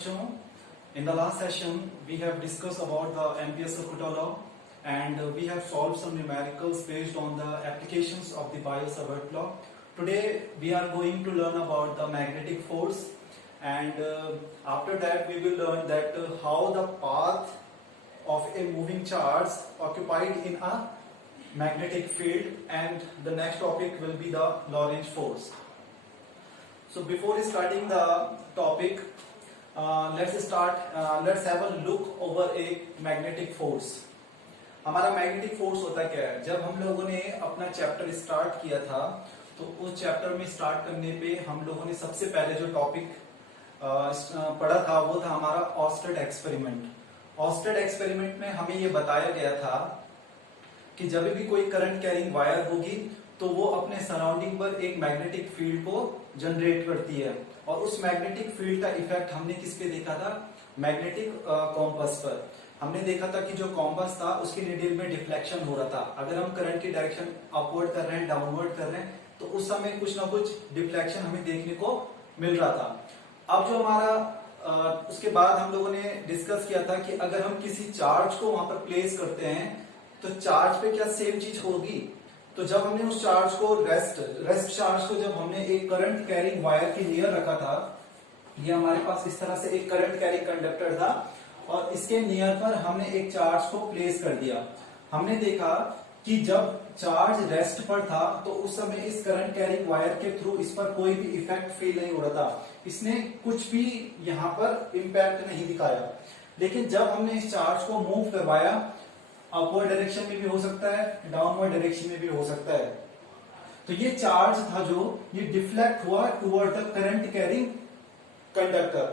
बच्चों, in the last session we have discussed about the Ampere-Surqueto law and we have solved some numericals based on the applications of the Biot-Savart law. Today we are going to learn about the magnetic force and after that we will learn that how the path of a moving charge occupied in a magnetic field, and the next topic will be the Lorentz force. So before starting the topic, let's have a look over a magnetic force. हमारा magnetic force होता क्या है? जब हम लोगों ने अपना chapter start किया था तो उस चैप्टर में स्टार्ट करने पे हम लोगों ने सबसे पहले जो टॉपिक पढ़ा था वो था हमारा ऑस्टेड एक्सपेरिमेंट. ऑस्टेड एक्सपेरिमेंट में हमें ये बताया गया था कि जब भी कोई करंट कैरिंग वायर होगी तो वो अपने सराउंडिंग पर एक मैग्नेटिक फील्ड को जनरेट करती है, और उस मैग्नेटिक फील्ड का इफेक्ट हमने किस पे देखा था? मैग्नेटिक कॉम्पस पर. हमने देखा था कि जो कॉम्पस था उसकी नीडल में डिफ्लेक्शन हो रहा था. अगर हम करंट की डायरेक्शन अपवर्ड कर रहे हैं, डाउनवर्ड कर रहे हैं, तो उस समय कुछ ना कुछ डिफ्लेक्शन हमें देखने को मिल रहा था. अब जो हमारा उसके बाद हम लोगों ने डिस्कस किया था कि अगर हम किसी चार्ज को वहां पर प्लेस करते हैं तो चार्ज पे क्या सेम चीज होगी? तो जब हमने उस चार्ज को रेस्ट चार्ज को जब हमने एक करंट कैरिंग वायर के नियर रखा था, ये हमारे पास इस तरह से एक करंट कैरिंग कंडक्टर था और इसके नियर पर हमने एक चार्ज को प्लेस कर दिया. हमने देखा कि जब चार्ज रेस्ट पर था तो उस समय इस करंट कैरिंग वायर के थ्रू इस पर कोई भी इफेक्ट फील नहीं हो रहा था. इसने कुछ भी यहाँ पर इम्पैक्ट नहीं दिखाया. लेकिन जब हमने इस चार्ज को मूव करवाया, अपवर्ड डायरेक्शन में भी हो सकता है, डाउनवर्ड डायरेक्शन में भी हो सकता है, तो ये चार्ज था जो ये डिफ्लेक्ट हुआ toward the current carrying conductor.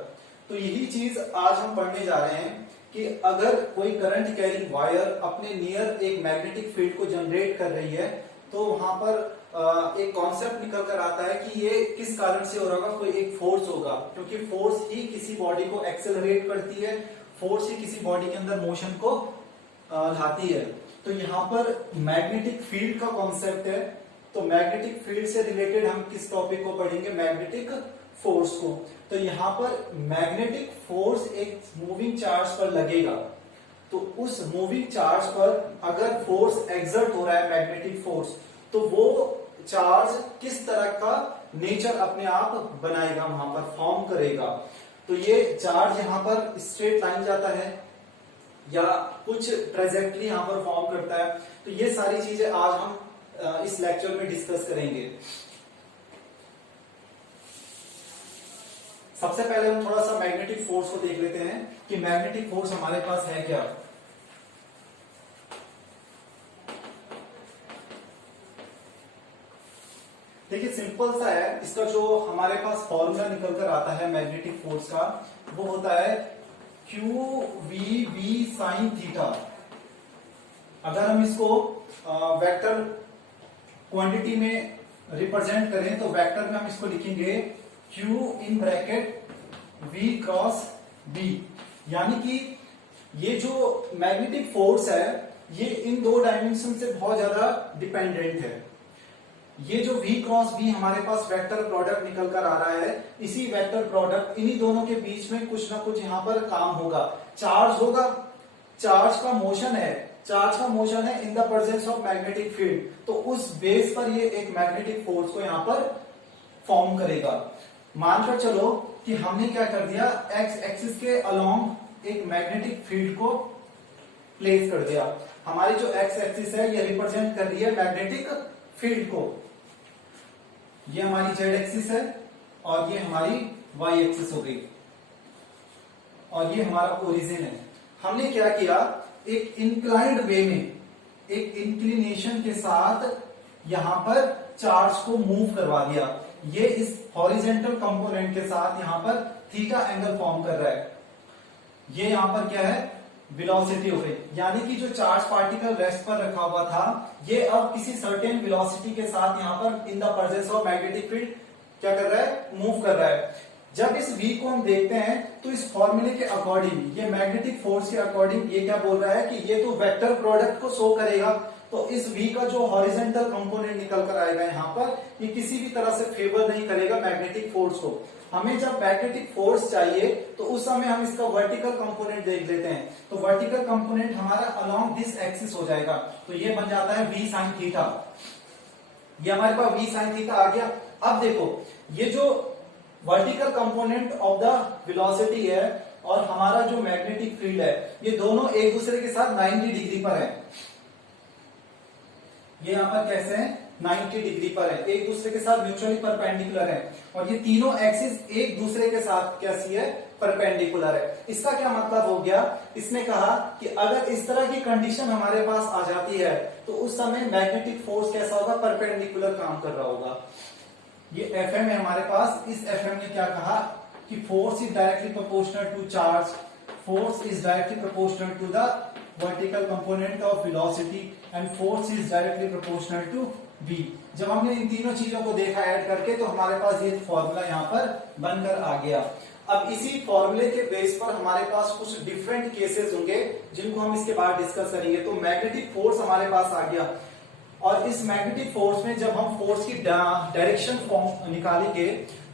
तो यही चीज आज हम पढ़ने जा रहे हैं कि अगर कोई करंट कैरिंग वायर अपने नियर एक मैग्नेटिक फील्ड को जनरेट कर रही है तो वहां पर एक कॉन्सेप्ट निकल कर आता है कि ये किस कारण से हो रहा होगा. कोई एक फोर्स होगा, क्योंकि फोर्स ही किसी बॉडी को एक्सेलरेट करती है, फोर्स ही किसी बॉडी के अंदर मोशन को लाती है. तो यहाँ पर मैग्नेटिक फील्ड का कॉन्सेप्ट है. तो मैग्नेटिक फील्ड से रिलेटेड हम किस टॉपिक को पढ़ेंगे? मैग्नेटिक फोर्स को. तो यहाँ पर मैग्नेटिक फोर्स एक मूविंग चार्ज पर लगेगा, तो उस मूविंग चार्ज पर अगर फोर्स एक्सर्ट हो रहा है, मैग्नेटिक फोर्स, तो वो चार्ज किस तरह का नेचर अपने आप बनाएगा, वहां पर फॉर्म करेगा. तो ये चार्ज यहाँ पर स्ट्रेट लाइन जाता है या कुछ ट्रेजेक्टरी यहां पर फॉर्म करता है. तो ये सारी चीजें आज हम इस लेक्चर में डिस्कस करेंगे. सबसे पहले हम थोड़ा सा मैग्नेटिक फोर्स को देख लेते हैं कि मैग्नेटिक फोर्स हमारे पास है क्या. देखिए सिंपल सा है. इसका जो हमारे पास फॉर्मूला निकल कर आता है मैग्नेटिक फोर्स का, वो होता है QVB sin थीटा. अगर हम इसको वेक्टर क्वांटिटी में रिप्रेजेंट करें तो वेक्टर में हम इसको लिखेंगे Q in bracket V cross B. यानी कि ये जो मैग्नेटिक फोर्स है ये इन दो डायमेंशन से बहुत ज्यादा डिपेंडेंट है. ये जो V क्रॉस B हमारे पास वेक्टर प्रोडक्ट निकल कर आ रहा है, इसी वेक्टर प्रोडक्ट इन्हीं दोनों के बीच में कुछ ना कुछ यहाँ पर काम होगा. चार्ज होगा, चार्ज का मोशन है, चार्ज का मोशन है in the presence of magnetic field. तो उस बेस पर ये एक मैग्नेटिक फोर्स को यहाँ पर फॉर्म करेगा. मानकर चलो कि हमने क्या कर दिया, एक्स एक्सिस के अलोंग एक मैग्नेटिक फील्ड को प्लेस कर दिया. हमारी जो एक्स एक्सिस है ये रिप्रेजेंट कर रही है मैग्नेटिक फील्ड को. ये हमारी जेड एक्सिस है और ये हमारी वाई एक्सिस हो गई और ये हमारा ओरिजिन है. हमने क्या किया, एक इंक्लाइंड वे में, एक इंक्लिनेशन के साथ यहां पर चार्ज को मूव करवा दिया. ये इस हॉरिजेंटल कंपोनेंट के साथ यहां पर थीटा एंगल फॉर्म कर रहा है. ये यहां पर क्या है? Velocity of it. यानी कि जो चार्ज पार्टिकल रेस्ट पर रखा हुआ था ये अब किसी सर्टेन वेलोसिटी के साथ यहां पर in the presence of magnetic field क्या कर रहा है? मूव कर रहा है. जब इस V को हम देखते हैं तो इस फॉर्मूले के अकॉर्डिंग, ये मैग्नेटिक फोर्स के अकॉर्डिंग ये क्या बोल रहा है कि ये तो वेक्टर प्रोडक्ट को शो करेगा. तो इस V का जो हॉरिजेंटल कंपोनेंट निकल कर आएगा यहाँ पर, ये किसी भी तरह से फेवर नहीं करेगा मैग्नेटिक फोर्स को. हमें जब मैग्नेटिक फोर्स चाहिए तो उस समय हम इसका वर्टिकल कंपोनेंट देख लेते हैं। तो वर्टिकल कंपोनेंट हमारा अलोंग दिस एक्सिस हो जाएगा, तो ये बन जाता है v sin थीटा। ये हमारे पास v sin थीटा आ गया। अब देखो ये जो vertical component of the velocity है और हमारा जो मैग्नेटिक फील्ड है, ये दोनों एक दूसरे के साथ 90 डिग्री पर है। ये यहां पर कैसे है, 90 डिग्री पर है, एक दूसरे के साथ म्यूचुअली परपेंडिकुलर है, और ये तीनों एक्सिस एक दूसरे के साथ कैसी है, परपेंडिकुलर है। इसका क्या मतलब हो गया, इसने कहा कि अगर इस तरह की कंडीशन हमारे पास आ जाती है तो उस समय मैग्नेटिक फोर्स कैसा होगा, परपेंडिकुलर काम कर रहा होगा। ये Fm है हमारे पास, इस Fm ने क्या कहा कि force is directly proportional to charge, force is directly proportional to the vertical component of velocity and force is directly proportional to v। जब हमने इन तीनों चीजों को देखा ऐड करके तो हमारे पास ये फॉर्मूला यहाँ पर बनकर आ गया। अब इसी फॉर्मूले के बेस पर हमारे पास कुछ डिफरेंट केसेस होंगे जिनको हम इसके बाद डिस्कस करेंगे। तो मैग्नेटिक फोर्स हमारे पास आ गया, और इस मैग्नेटिक फोर्स में जब हम फोर्स की डायरेक्शन फॉर्म निकालेंगे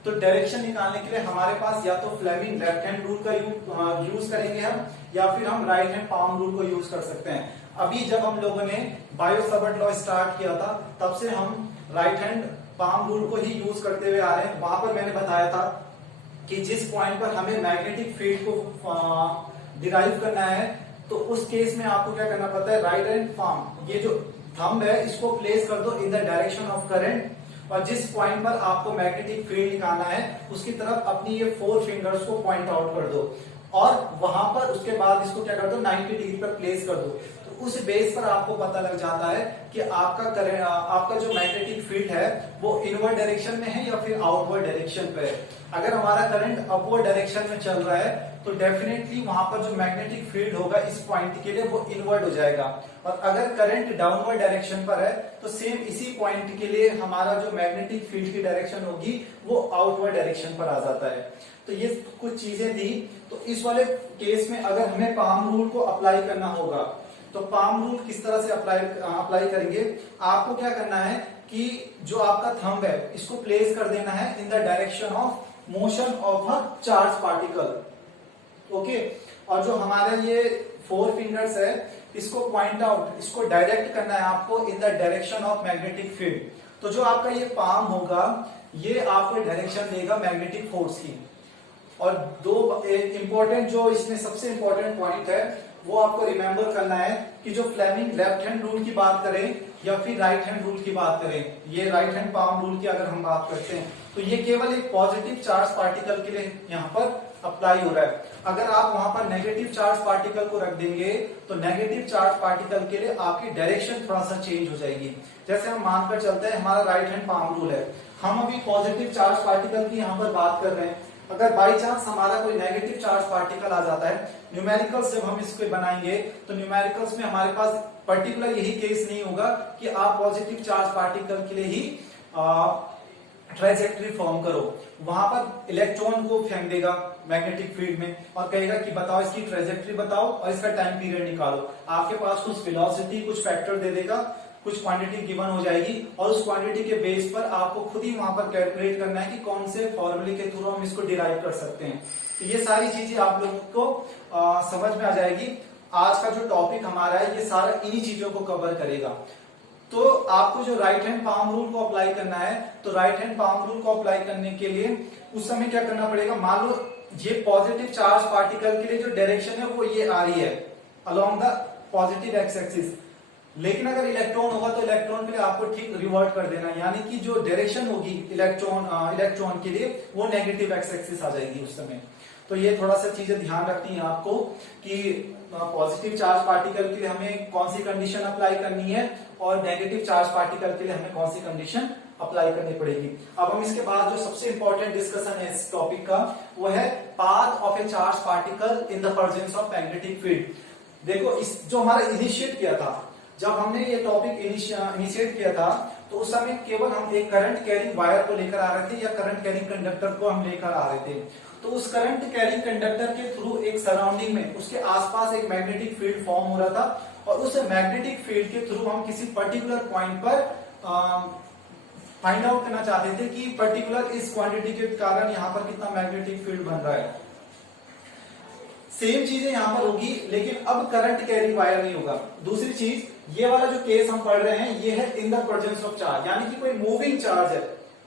तो डायरेक्शन निकालने के लिए हमारे पास या तो फ्लेमिंग लेफ्ट हैंड रूल का यूज करेंगे हम, या फिर हम राइट हैंड पाम रूल को यूज कर सकते हैं। अभी जब हम लोगों ने बायो-सावर्ट लॉ स्टार्ट किया था तब से हम राइट हैंड पाम रूल को ही यूज करते हुए आ रहे हैं। वहां पर मैंने बताया था कि जिस पॉइंट पर हमें मैग्नेटिक फील्ड को डिराइव करना है तो उस केस में आपको क्या करना पड़ता है, राइट हैंड पाम, ये जो थंब है इसको प्लेस कर दो in the direction of current, और जिस पॉइंट पर आपको मैग्नेटिक फील्ड निकालना है उसकी तरफ अपनी ये 4 फिंगर्स को पॉइंट आउट कर दो, और वहां पर उसके बाद इसको क्या कर दो, 90 डिग्री पर प्लेस कर दो। तो उस बेस पर आपको पता लग जाता है कि आपका जो मैग्नेटिक फील्ड है वो इनवर्ड डायरेक्शन में है या फिर आउटवर्ड डायरेक्शन पे है। अगर हमारा करंट अपवर्ड डायरेक्शन में चल रहा है तो डेफिनेटली वहां पर जो मैग्नेटिक फील्ड होगा इस पॉइंट के लिए वो इनवर्ड हो जाएगा, और अगर करंट डाउनवर्ड डायरेक्शन पर है तो सेम इसी पॉइंट के लिए हमारा जो मैग्नेटिक फील्ड की डायरेक्शन होगी वो आउटवर्ड डायरेक्शन पर आ जाता है। तो ये कुछ चीजें थी। तो इस वाले केस में अगर हमें पाम रूल को अप्लाई करना होगा तो पाम रूल किस तरह से अप्लाई करेंगे, आपको क्या करना है कि जो आपका थंब है इसको प्लेस कर देना है in the direction of motion of a charge particle, okay. और जो हमारा ये 4 फिंगर्स है इसको पॉइंट आउट, इसको डायरेक्ट करना है आपको in the direction of magnetic field. तो जो आपका ये पाम होगा ये आपको डायरेक्शन देगा मैग्नेटिक फोर्स की। और दो इंपॉर्टेंट जो इसमें सबसे इंपॉर्टेंट पॉइंट है वो आपको रिमेंबर करना है कि जो फ्लेमिंग लेफ्ट हैंड रूल की बात करें या फिर राइट हैंड रूल की बात करें, ये राइट हैंड पाम रूल की अगर हम बात करते हैं तो ये केवल एक पॉजिटिव चार्ज पार्टिकल के लिए यहाँ पर अप्लाई हो रहा है। अगर आप वहां पर नेगेटिव चार्ज पार्टिकल को रख देंगे तो नेगेटिव चार्ज पार्टिकल के लिए आपकी डायरेक्शन थोड़ा सा चेंज हो जाएगी। जैसे हम मानकर चलते हैं हमारा राइट हैंड पाम रूल है, हम अभी पॉजिटिव चार्ज पार्टिकल की यहाँ पर बात कर रहे हैं। अगर बाई चांस हमारा कोई नेगेटिव चार्ज पार्टिकल आ जाता है, न्यूमेरिकल्स जब हम इसको बनाएंगे तो न्यूमेरिकल्स में हमारे पास पर्टिकुलर यही केस नहीं होगा कि आप पॉजिटिव चार्ज पार्टिकल के लिए ही ट्राइजेक्टरी फॉर्म करो। वहां पर इलेक्ट्रॉन को फेंक देगा मैग्नेटिक फील्ड में और कहेगा कि बताओ इसकी ट्राइजेक्टरी बताओ और इसका टाइम पीरियड निकालो। आपके पास कुछ वेलोसिटी कुछ फैक्टर दे देगा, कुछ क्वांटिटी गिवन हो जाएगी और उस क्वांटिटी के बेस पर आपको खुद ही वहां पर कैलकुलेट करना है कि कौन से फॉर्मूले के थ्रू हम इसको डिराइव कर सकते हैं। तो ये सारी चीजें आप लोगों को समझ में आ जाएगी। आज का जो टॉपिक हमारा है ये सारा इन्हीं चीजों को कवर करेगा। तो आपको जो राइट हैंड पाम रूल को अप्लाई करना है तो राइट हैंड पाम रूल को अप्लाई करने के लिए उस समय क्या करना पड़ेगा, मान लो ये पॉजिटिव चार्ज पार्टिकल के लिए जो डायरेक्शन है वो ये आ रही है along the positive x axis, लेकिन अगर इलेक्ट्रॉन होगा तो इलेक्ट्रॉन के लिए आपको ठीक रिवर्ट कर देना, यानी कि जो डायरेक्शन होगी इलेक्ट्रॉन के लिए वो नेगेटिव एक्स एक्सिस आ जाएगी उस समय। तो ये थोड़ा सा चीजें ध्यान रखनी है आपको कि पॉजिटिव चार्ज पार्टिकल के लिए हमें कौन सी कंडीशन अप्लाई करनी है और नेगेटिव चार्ज पार्टिकल के लिए हमें कौन सी कंडीशन अप्लाई करनी पड़ेगी। अब हम इसके बाद जो सबसे इंपॉर्टेंट डिस्कशन है इस टॉपिक का वो है path of a charge particle in the presence of magnetic field. देखो इस जो हमारा इनिशिएट किया था, जब हमने ये टॉपिक इनिशिएट किया था तो उस समय केवल हम एक करंट कैरिंग वायर को लेकर आ रहे थे या करंट कैरिंग कंडक्टर को हम लेकर आ रहे थे। तो उस करंट कैरिंग कंडक्टर के थ्रू एक सराउंडिंग में उसके आसपास एक मैग्नेटिक फील्ड फॉर्म हो रहा था और उस मैग्नेटिक फील्ड के थ्रू हम किसी पर्टिकुलर पॉइंट पर फाइंड आउट करना चाहते थे कि पर्टिकुलर इस क्वांटिटी के कारण यहाँ पर कितना मैग्नेटिक फील्ड बन रहा है। सेम चीजें यहां पर होगी, लेकिन अब करंट कैरी वायर नहीं होगा। दूसरी चीज, ये वाला जो केस हम पढ़ रहे हैं ये है in the presence of charge, यानी कि कोई मूविंग चार्ज है,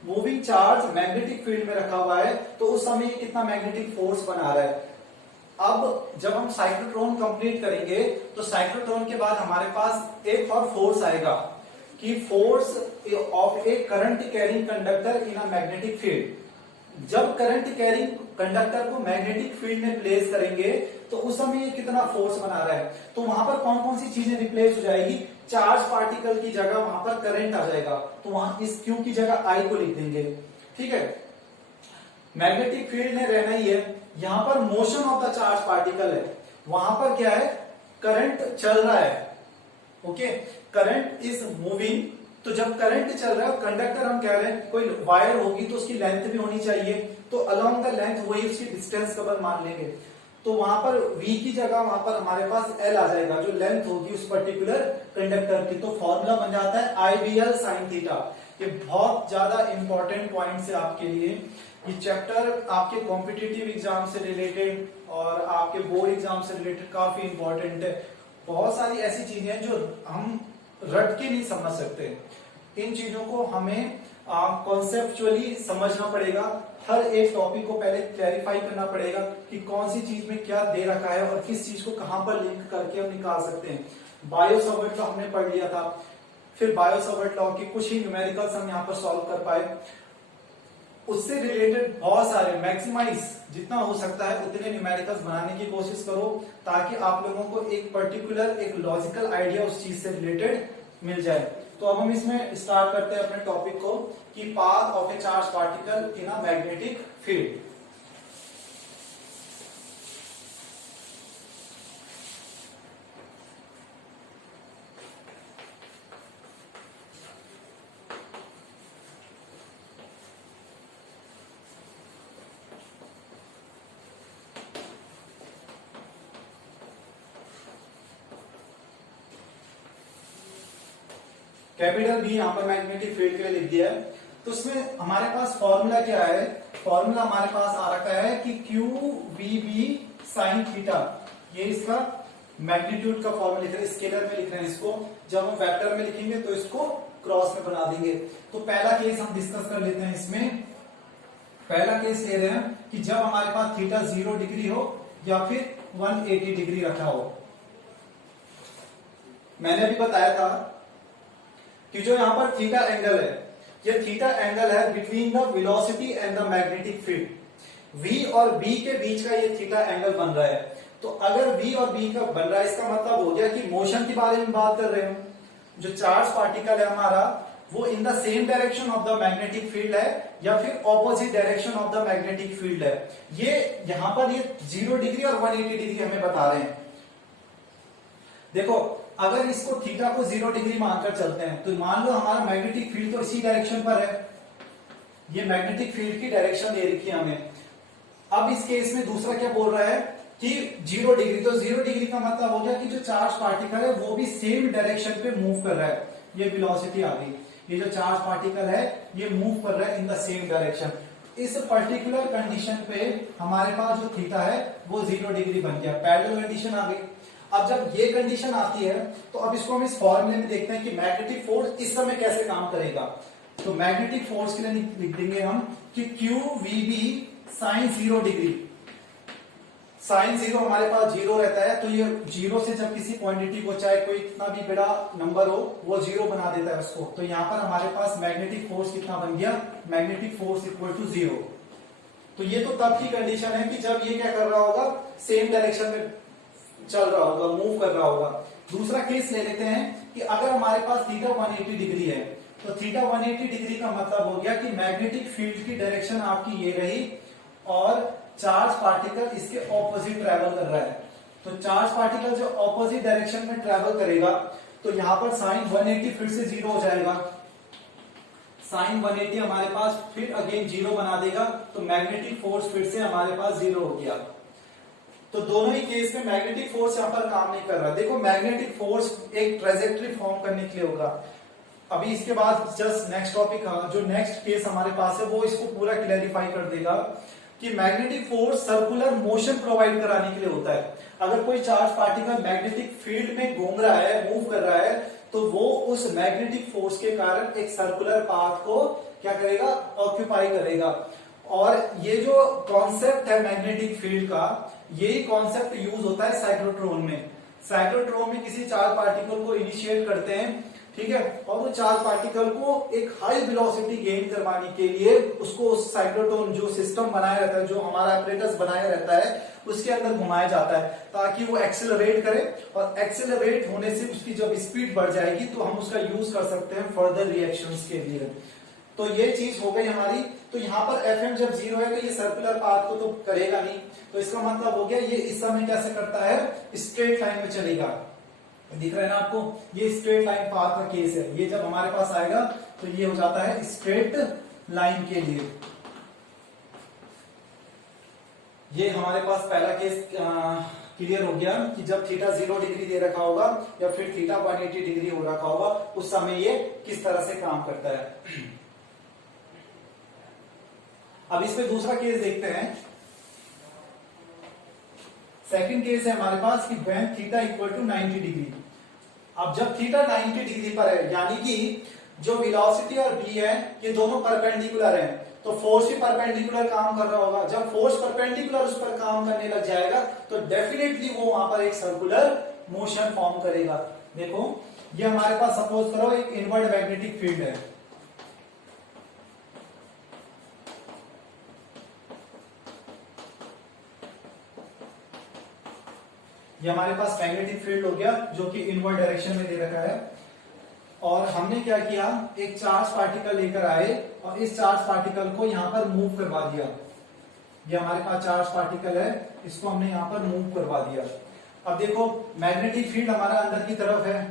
मूविंग चार्ज मैग्नेटिक फील्ड में रखा हुआ है, तो उस समय ये कितना मैग्नेटिक फोर्स बना रहा है। अब जब हम साइक्लोट्रॉन कंप्लीट करेंगे तो साइक्लोट्रॉन के बाद हमारे पास एक और फोर्स आएगा कि force of A current carrying conductor in a magnetic field. जब करंट कैरिंग कंडक्टर को मैग्नेटिक फील्ड में प्लेस करेंगे तो उस समय ये कितना फोर्स बना रहा है, तो वहां पर कौन कौन सी चीजें रिप्लेस हो जाएगी। चार्ज पार्टिकल की जगह वहां पर करंट आ जाएगा, तो वहां इस क्यू की जगह आई को लिख देंगे। ठीक है, मैग्नेटिक फील्ड में रहना ही है। यहां पर motion of the charge particle है, वहां पर क्या है, करंट चल रहा है। ओके, करंट इज मूविंग, तो जब करंट चल रहा है, कंडक्टर हम कह रहे हैं कोई वायर होगी तो उसकी लेंथ भी होनी चाहिए, तो अलोंग द लेंथ वही उसकी डिस्टेंस कवर मान लेंगे, तो वहां पर v की जगह वहां पर हमारे पास l आ जाएगा, जो लेंथ होगी उस पर्टिकुलर कंडक्टर की। तो फॉर्मूला बन जाता है IBL sin थीटा। ये बहुत ज्यादा इंपॉर्टेंट पॉइंट है आपके लिए। ये चैप्टर आपके कॉम्पिटिटिव एग्जाम से रिलेटेड और आपके बोर्ड एग्जाम से रिलेटेड काफी इंपॉर्टेंट है। बहुत सारी ऐसी चीजें हैं जो हम रट के नहीं समझ सकते, इन चीजों को हमें कॉन्सेप्चुअली समझना पड़ेगा। हर एक टॉपिक को पहले क्लैरिफाई करना पड़ेगा कि कौन सी चीज में क्या दे रखा है और किस चीज को कहां पर लिंक करके हम निकाल सकते हैं। बायो-सावर्ट लॉ हमने पढ़ लिया था, फिर बायो-सावर्ट लॉ के कुछ ही न्यूमेरिकल्स हम यहाँ पर सॉल्व कर पाए। उससे रिलेटेड बहुत सारे, मैक्सिमाइज जितना हो सकता है उतने न्यूमेरिकल्स बनाने की कोशिश करो, ताकि आप लोगों को एक पर्टिकुलर एक लॉजिकल आइडिया उस चीज से रिलेटेड मिल जाए। तो अब हम इसमें स्टार्ट करते हैं अपने टॉपिक को कि path of a charge particle in a magnetic field. Capital B यहाँ पर मैग्नेटिक फील्ड के लिए लिख दिया है। तो उसमें हमारे पास फॉर्मूला क्या है, फॉर्मूला हमारे पास आ रखा है कि Q V B sine theta, ये इसका मैग्नीट्यूड का फॉर्मूला लिख रहे हैं, स्केलर में लिख रहे हैं इसको। जब हम वेक्टर में लिखेंगे तो इसको क्रॉस में बना देंगे। तो पहला केस हम डिस्कस कर लेते हैं। इसमें पहला केस ले रहे हैं कि जब हमारे पास थीटा 0 डिग्री हो या फिर 180 डिग्री रखा हो। मैंने अभी बताया था कि जो यहां पर थीटा एंगल है, ये थीटा एंगल है between the velocity and the magnetic field. v और b के बीच का ये थीटा एंगल बन रहा है। तो अगर v और b का बन रहा है, इसका मतलब हो गया कि मोशन के बारे में बात कर रहे हैं। जो चार्ज पार्टिकल है हमारा, वो in the same direction of the magnetic field है या फिर opposite direction of the magnetic field है। ये यहां पर ये 0 डिग्री और 180 डिग्री हमें बता रहे हैं। देखो, अगर इसको थीटा को 0 डिग्री मानकर चलते हैं तो मान लो हमारा मैग्नेटिक फील्ड तो इसी डायरेक्शन पर है, ये मैग्नेटिक फील्ड की डायरेक्शन दे रखी है हमें। अब इस केस में दूसरा क्या बोल रहा है कि 0 डिग्री, तो 0 डिग्री का मतलब हो गया कि जो चार्ज पार्टिकल है वो भी सेम डायरेक्शन पे मूव कर रहा है। ये वेलोसिटी आ गई, ये जो चार्ज पार्टिकल है ये मूव कर रहा है इन द सेम डायरेक्शन। इस पर्टिकुलर कंडीशन पे हमारे पास जो थीटा है वो 0 डिग्री बन गया, पैरेलल कंडीशन आ गई। अब जब ये कंडीशन आती है तो अब इसको हम इस फॉर्मूले में देखते हैं कि मैग्नेटिक फोर्स इस समय कैसे काम करेगा। तो मैग्नेटिक फोर्स के लिए लिख देंगे हम कि Q V B sine 0 degree. Sine 0 हमारे पास 0 रहता है, तो ये 0 से जब किसी क्वांटिटी को, चाहे कोई कितना भी बड़ा नंबर हो, वो 0 बना देता है उसको। तो यहां पर हमारे पास मैग्नेटिक फोर्स कितना बन गया, मैग्नेटिक फोर्स इक्वल टू 0। तो ये तो तब की कंडीशन है कि जब ये क्या कर रहा होगा, सेम डायरेक्शन में चल रहा होगा, मूव कर रहा होगा। दूसरा केस ले लेते हैं कि अगर हमारे पास थीटा 180 डिग्री है, तो थीटा 180 डिग्री का मतलब हो गया कि मैग्नेटिक फील्ड की डायरेक्शन आपकी ये रही और चार्ज पार्टिकल इसके ऑपोजिट ट्रेवल कर रहा है। तो चार्ज पार्टिकल जो ऑपोजिट डायरेक्शन में ट्रेवल करेगा तो यहां पर साइन 180 फिर से 0 हो जाएगा। साइन 180 हमारे पास फिर अगेन 0 बना देगा, तो मैग्नेटिक फोर्स फिर से हमारे पास 0 हो गया। तो दोनों ही केस में मैग्नेटिक फोर्स यहां पर काम नहीं कर रहा। देखो, मैग्नेटिक फोर्स एक ट्रेजेक्टरी फॉर्म करने के लिए होगा। अभी इसके बाद जस्ट नेक्स्ट टॉपिक, जो नेक्स्ट केस हमारे पास है वो इसको पूरा क्लैरिफाई कर देगा कि magnetic force circular motion provide कराने के लिए होता है। अगर कोई चार्ज पार्टिकल मैग्नेटिक फील्ड में घूम रहा है, मूव कर रहा है, तो वो उस मैग्नेटिक फोर्स के कारण एक सर्कुलर पाथ को क्या करेगा, ऑक्यूपाई करेगा। और ये जो कॉन्सेप्ट है मैग्नेटिक फील्ड का, यही कॉन्सेप्ट यूज होता है साइक्लोट्रॉन में। साइक्लोट्रॉन में किसी चार्ज पार्टिकल को इनिशिएट करते हैं, ठीक है, और वो चार्ज पार्टिकल को एक हाई वेलोसिटी गेन करवाने के लिए उसको साइक्लोट्रॉन जो सिस्टम बनाया रहता है, जो हमारा एपरेटस बनाया रहता है, उसके अंदर घुमाया जाता है ताकि वो एक्सेलरेट करे, और एक्सेलरेट होने से उसकी जब स्पीड बढ़ जाएगी तो हम उसका यूज कर सकते हैं फर्दर रिएक्शंस के लिए। तो ये चीज हो गई हमारी। तो यहाँ पर Fm जब 0 है तो ये सर्कुलर पाथ को तो करेगा नहीं, तो इसका मतलब हो गया ये इस समय कैसे करता है, स्ट्रेट लाइन में चलेगा। दिख रहा है ना आपको, ये स्ट्रेट लाइन पाथ का केस है। ये जब हमारे पास आएगा तो ये हो जाता है स्ट्रेट लाइन के लिए। ये हमारे पास पहला केस क्लियर हो गया कि जब थीटा 0 डिग्री दे रखा होगा या फिर थीटा 180 डिग्री हो रखा होगा, उस समय ये किस तरह से काम करता है। अब इस पे दूसरा केस देखते हैं। सेकंड केस है हमारे पास कि when theta equal to 90 degree. अब जब थीटा 90 डिग्री पर है, यानी कि जो वेलोसिटी और v है ये दोनों परपेंडिकुलर हैं, तो फोर्स भी परपेंडिकुलर काम कर रहा होगा। जब फोर्स परपेंडिकुलर उस पर काम करने लग जाएगा तो डेफिनेटली वो वहां पर एक सर्कुलर मोशन फॉर्म करेगा। देखो ये हमारे पास सपोज करो एक इनवर्ड मैग्नेटिक फील्ड है, ये हमारे पास मैग्नेटिक फील्ड हो गया जो कि इनवर्ड डायरेक्शन में दे रखा है। और हमने क्या किया, एक चार्ज पार्टिकल लेकर आए और इस चार्ज पार्टिकल को यहां पर मूव करवा दिया। ये हमारे पास चार्ज पार्टिकल है, इसको हमने यहां पर मूव करवा दिया। अब देखो मैग्नेटिक फील्ड हमारा अंदर की तरफ है,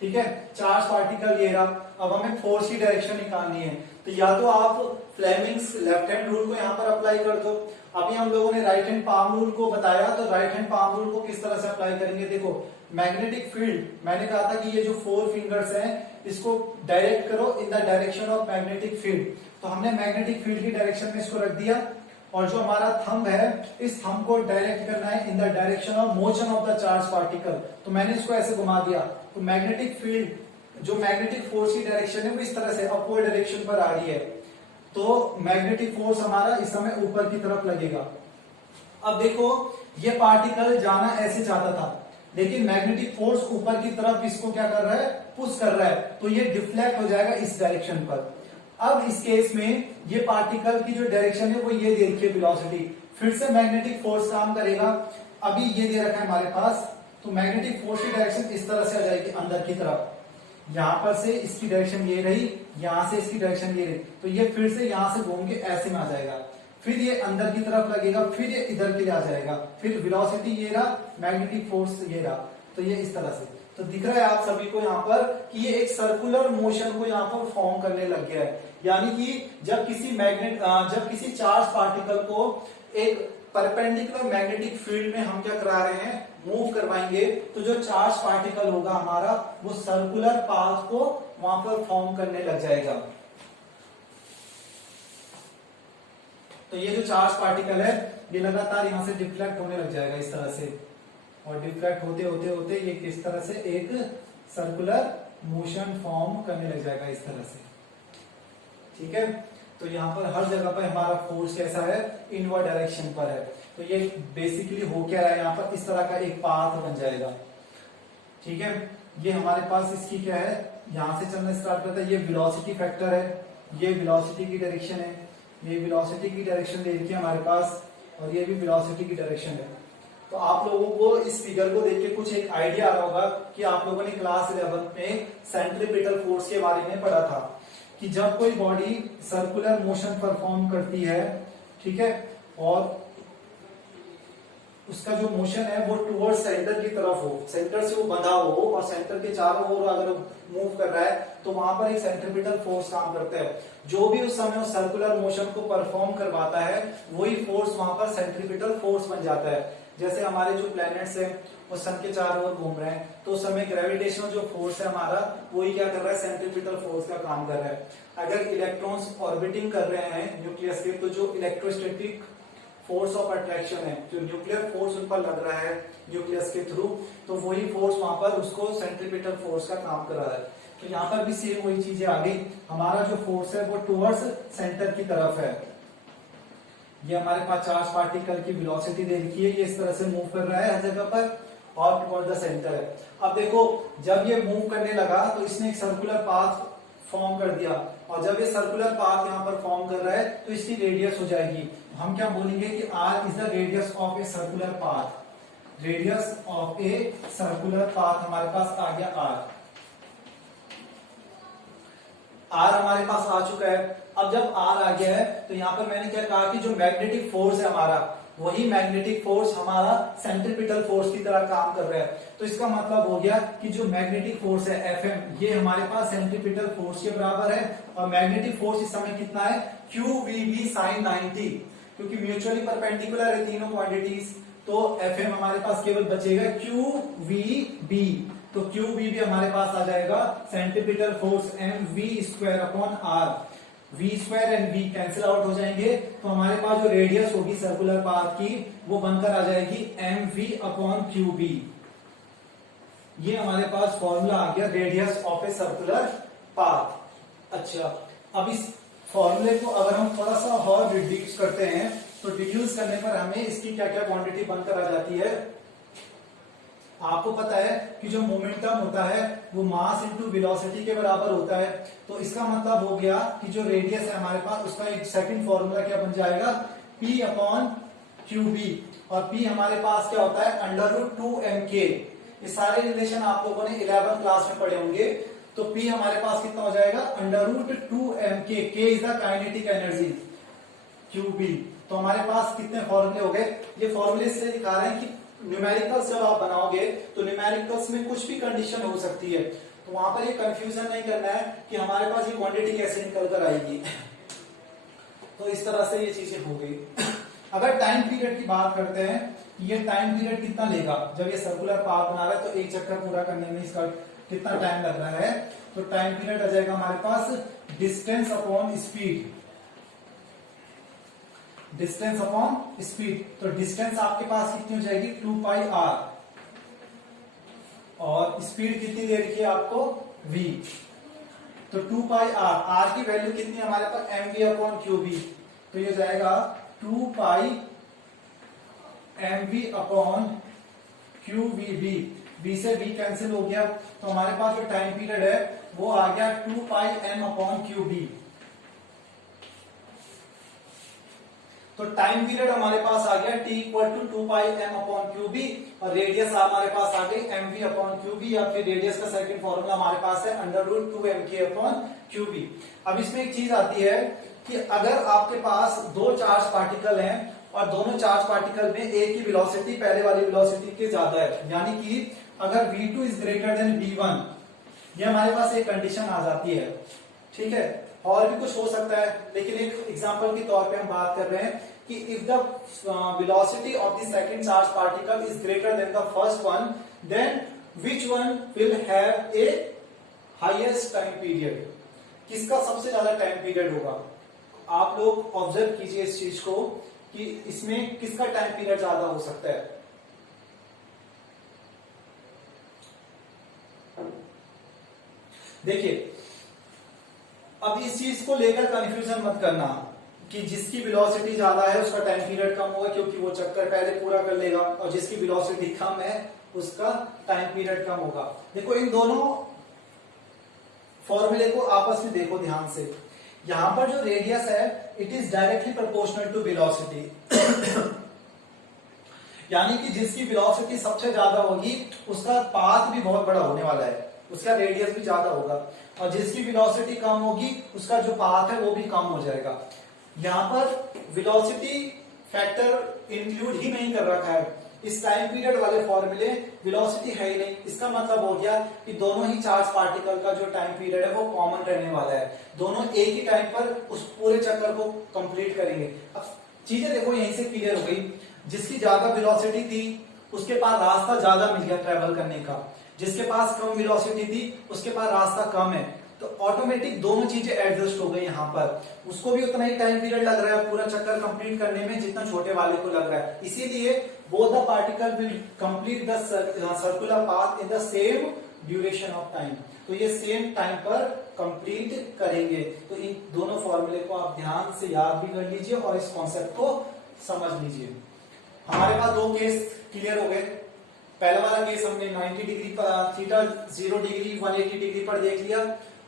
ठीक है, चार्ज पार्टिकल ये रहा। अब हमें फोर्स की डायरेक्शन निकालनी है, तो या तो आप फ्लेमिंग्स लेफ्ट हैंड रूल को यहां पर अप्लाई कर दो। अभी हम लोगों ने राइट हैंड पाम रूल को बताया, तो राइट हैंड पाम रूल को किस तरह से अप्लाई करेंगे। देखो मैग्नेटिक फील्ड, मैंने कहा था कि ये जो 4 फिंगर्स हैं इसको डायरेक्ट करो in the direction of magnetic field. तो हमने मैग्नेटिक फील्ड की डायरेक्शन में इसको रख दिया, और जो हमारा थंब है इस थंब को डायरेक्ट करना है in the direction of motion of the charge particle. तो मैंने इसको ऐसे घुमा दिया, तो मैग्नेटिक फील्ड जो मैग्नेटिक फोर्स की डायरेक्शन है वो इस तरह से अपवर्ड डायरेक्शन पर आ रही है। तो मैग्नेटिक फोर्स हमारा इस समय ऊपर की तरफ लगेगा। अब देखो ये पार्टिकल जाना ऐसे चाहता था, लेकिन मैग्नेटिक फोर्स ऊपर की तरफ इसको क्या कर रहा है, पुश कर रहा है, तो ये डिफ्लेक्ट हो जाएगा इस डायरेक्शन पर। अब इस केस में ये पार्टिकल की जो डायरेक्शन है वो ये देखिए वेलोसिटी, फिर से मैग्नेटिक फोर्स काम करेगा। अभी ये दे रखा है हमारे पास, तो मैग्नेटिक फोर्स की डायरेक्शन इस तरह से आ जाएगी अंदर की तरफ। यहां पर से इसकी डायरेक्शन ये रही, यहां से इसकी डायरेक्शन ये रही, तो ये फिर से यहां से घूम के ऐसे में आ जाएगा, फिर ये अंदर की तरफ लगेगा, फिर ये इधर के लिए आ जाएगा, फिर वेलोसिटी ये रहा, मैग्नेटिक फोर्स ये रहा, तो ये इस तरह से। तो दिख रहा है आप सभी को यहाँ पर कि ये एक सर्कुलर मोशन को यहाँ पर फॉर्म करने लग गया है। यानी कि जब किसी चार्ज पार्टिकल को एक परपेंडिकुलर मैग्नेटिक फील्ड में हम क्या करा रहे हैं, मूव करवाएंगे, तो जो चार्ज पार्टिकल होगा हमारा वो सर्कुलर पाथ को वहां पर फॉर्म करने लग जाएगा। तो ये जो चार्ज पार्टिकल है ये लगातार यहां से डिफ्लेक्ट होने लग जाएगा इस तरह से, और डिफ्लेक्ट होते होते होते ये किस तरह से एक सर्कुलर मोशन फॉर्म करने लग जाएगा इस तरह से, ठीक है। तो यहाँ पर हर जगह पर हमारा फोर्स कैसा है, इनवर्ड डायरेक्शन पर है। तो ये बेसिकली हो क्या है, यहाँ पर इस तरह का एक पाथ बन जाएगा, ठीक है। ये हमारे पास इसकी क्या है, यहां से चलना स्टार्ट करता है, ये वेलोसिटी फैक्टर है, ये वेलोसिटी की डायरेक्शन है, ये वेलोसिटी की डायरेक्शन दे रखी है हमारे पास, और ये भी वेलोसिटी की डायरेक्शन है। तो आप लोगों को इस फिगर को देख के कुछ एक आइडिया आ रहा होगा कि आप लोगों ने क्लास 11 में सेंट्रीपिटल फोर्स के बारे में पढ़ा था कि जब कोई बॉडी सर्कुलर मोशन परफॉर्म करती है, ठीक है, और उसका जो मोशन है वो टुवर्ड सेंटर की तरफ हो, सेंटर से वो बंधा हो और सेंटर के चारों ओर अगर मूव कर रहा है, तो वहां पर एक सेंट्रीपिटल फोर्स काम करता है। जो भी उस समय उस सर्कुलर मोशन को परफॉर्म करवाता है वही फोर्स वहां पर सेंट्रीपिटल फोर्स बन जाता है। जैसे हमारे जो प्लैनेट्स हैं वो सन के चारों ओर घूम रहे हैं, तो उस समय ग्रेविटेशनल जो फोर्स है हमारा वही क्या कर रहा है, सेंट्रीपिटल फोर्स का काम कर रहा है। अगर इलेक्ट्रॉन्स ऑर्बिटिंग कर रहे हैं न्यूक्लियस के, तो जो इलेक्ट्रोस्टैटिक फोर्स ऑफ अट्रैक्शन है, जो न्यूक्लियर फोर्स उन पर लग रहा है न्यूक्लियस के थ्रू, तो वही फोर्स वहां पर उसको सेंट्रीपिटल फोर्स का काम कर रहा है। तो यहाँ पर भी सेम वही चीजें आ गई, हमारा जो फोर्स है वो टुवर्ड्स सेंटर की तरफ है। ये हमारे पास चार्ज पार्टिकल की वेलोसिटी दे रखी है, ये इस तरह से मूव कर रहा है हर जगह पर और टुवर्ड द सेंटर है। अब देखो जब ये मूव करने लगा तो इसने एक सर्कुलर पाथ फॉर्म कर दिया, और जब ये सर्कुलर पाथ यहाँ पर फॉर्म कर रहा है तो इसकी रेडियस हो जाएगी, हम क्या बोलेंगे कि r is the radius of a circular path. Radius of a circular path हमारे पास आ गया r हमारे पास आ चुका है। अब जब r आ गया है तो यहाँ पर मैंने क्या कहा कि जो मैग्नेटिक फोर्स है हमारा, वही मैग्नेटिक फोर्स हमारा सेंट्रीपिटल फोर्स की तरह काम कर रहा है। तो इसका मतलब हो गया कि जो मैग्नेटिक फोर्स है Fm, ये हमारे पास सेंट्रीपिटल फोर्स के बराबर है, और मैग्नेटिक फोर्स इस समय कितना है, QVB sin 90, क्योंकि म्यूचुअली परपेंडिकुलर है तीनों क्वांटिटीज, तो Fm हमारे पास केवल बचेगा QVB, तो QVB हमारे पास आ जाएगा centripetal force mv² upon r। v square and v cancel out हो जाएंगे, तो हमारे पास जो रेडियस होगी सर्कुलर पाथ की वो बनकर आ जाएगी mv अपॉन qb। ये हमारे पास फॉर्मूला आ गया radius of a circular path. अच्छा, अब इस फॉर्मूले को अगर हम थोड़ा सा और रिड्यूस करते हैं तो डिड्यूस करने पर हमें इसकी क्या क्या क्वांटिटी बनकर आ जाती है। आपको पता है कि जो मोमेंटम होता है वो मास इनटू वेलोसिटी के बराबर होता है, तो इसका मतलब हो गया कि जो रेडियस है हमारे पास उसका एक सेकंड फॉर्मूला क्या बन जाएगा, P अपॉन QB, और P हमारे पास क्या होता है √2mk। ये सारे रिलेशन आप लोगों ने 11th क्लास में पढ़े होंगे। तो P हमारे पास कितना हो जाएगा √2mk, K is the kinetic energy, QB। तो हमारे पास कितने फॉर्मूले हो गए, ये फॉर्मूले से दिखा रहे हैं कि न्यूमेरिकल्स जब आप बनाओगे तो न्यूमेरिकल्स में कुछ भी कंडीशन हो सकती है, तो वहां पर ये कंफ्यूजन नहीं करना है कि हमारे पास ये क्वांटिटी कैसे निकल कर आएगी। तो इस तरह से ये चीजें हो गई। अगर टाइम पीरियड की बात करते हैं, ये टाइम पीरियड कितना लेगा, जब ये सर्कुलर पाथ बना रहा है तो एक चक्कर पूरा करने में इसका कितना टाइम लग रहा है, तो टाइम पीरियड आ जाएगा हमारे पास distance upon speed. Distance upon speed, तो डिस्टेंस आपके पास कितनी हो जाएगी 2πr, और स्पीड कितनी दे रखी है आपको v, तो 2πr, r की वैल्यू कितनी है हमारे पास mv अपॉन qb, तो ये जाएगा 2π mv अपॉन qvb, v से v कैंसिल हो गया, तो हमारे पास जो टाइम पीरियड है वो आ गया 2π m अपॉन qb। तो टाइम पीरियड हमारे पास आ गया t equal to 2π m upon qb, और रेडियस हमारे पास आ गई mv अपॉन qb, या फिर रेडियस का सेकंड फॉर्मूला हमारे पास है √2mk अपॉन qb। अब इसमें एक चीज आती है कि अगर आपके पास दो चार्ज पार्टिकल हैं और दोनों चार्ज पार्टिकल में एक ही वेलोसिटी पहले वाली वेलोसिटी के ज्यादा है, यानी कि अगर v2 is greater then v1, ये हमारे पास एक कंडीशन आ जाती है, ठीक है। और भी कुछ हो सकता है, लेकिन एक एग्जांपल के तौर पे हम बात कर रहे हैं कि if the velocity of the second charge particle is greater than the first one, then which one will have a highest time period, किसका सबसे ज्यादा टाइम पीरियड होगा। आप लोग ऑब्जर्व कीजिए इस चीज को कि इसमें किसका टाइम पीरियड ज्यादा हो सकता है। देखिए, अब इस चीज को लेकर कंफ्यूजन मत करना कि जिसकी वेलोसिटी ज्यादा है उसका टाइम पीरियड कम होगा, क्योंकि वो चक्कर पहले पूरा कर लेगा, और जिसकी वेलोसिटी कम है उसका टाइम पीरियड कम होगा। देखो इन दोनों फॉर्मूले को आपस में देखो ध्यान से, यहां पर जो रेडियस है it is directly proportional to velocity, यानी कि जिसकी वेलोसिटी सबसे ज्यादा होगी उसका पाथ भी बहुत बड़ा होने वाला है, उसका रेडियस भी ज्यादा होगा, और जिसकी वेलोसिटी कम होगी उसका जो पाथ है वो भी कम हो जाएगा। यहाँ पर वेलोसिटी फैक्टर इंक्लूड ही नहीं कर रखा है, इस टाइम पीरियड वाले फॉर्मूले वेलोसिटी है ही नहीं। इसका मतलब हो गया कि दोनों ही चार्ज पार्टिकल का जो टाइम पीरियड है वो कॉमन रहने वाला है, दोनों एक ही टाइम पर उस पूरे चक्कर को कंप्लीट करेंगे। अब चीजें देखो यहीं से क्लियर हो गई। जिसकी ज्यादा वेलोसिटी थी उसके पास रास्ता ज्यादा मिल गया ट्रेवल करने का, जिसके पास कम वेलोसिटी थी उसके पास रास्ता कम है। तो ऑटोमेटिक दोनों चीजें एडजस्ट हो गई यहाँ पर। उसको भी उतना ही टाइम पीरियड लग रहा है पूरा चक्कर कंप्लीट करने में जितना छोटे वाले को लग रहा है। इसीलिए both the particle will complete the circular path in the same duration of time. तो ये सेम टाइम पर कंप्लीट करेंगे। तो इन दोनों फॉर्मूले को आप ध्यान से याद भी कर लीजिए और इस कॉन्सेप्ट को समझ लीजिए। हमारे पास दो केस क्लियर हो गए। पहला वाला केस हमने 90 डिग्री पर, थीटा 0 डिग्री 180 डिग्री पर देख लिया।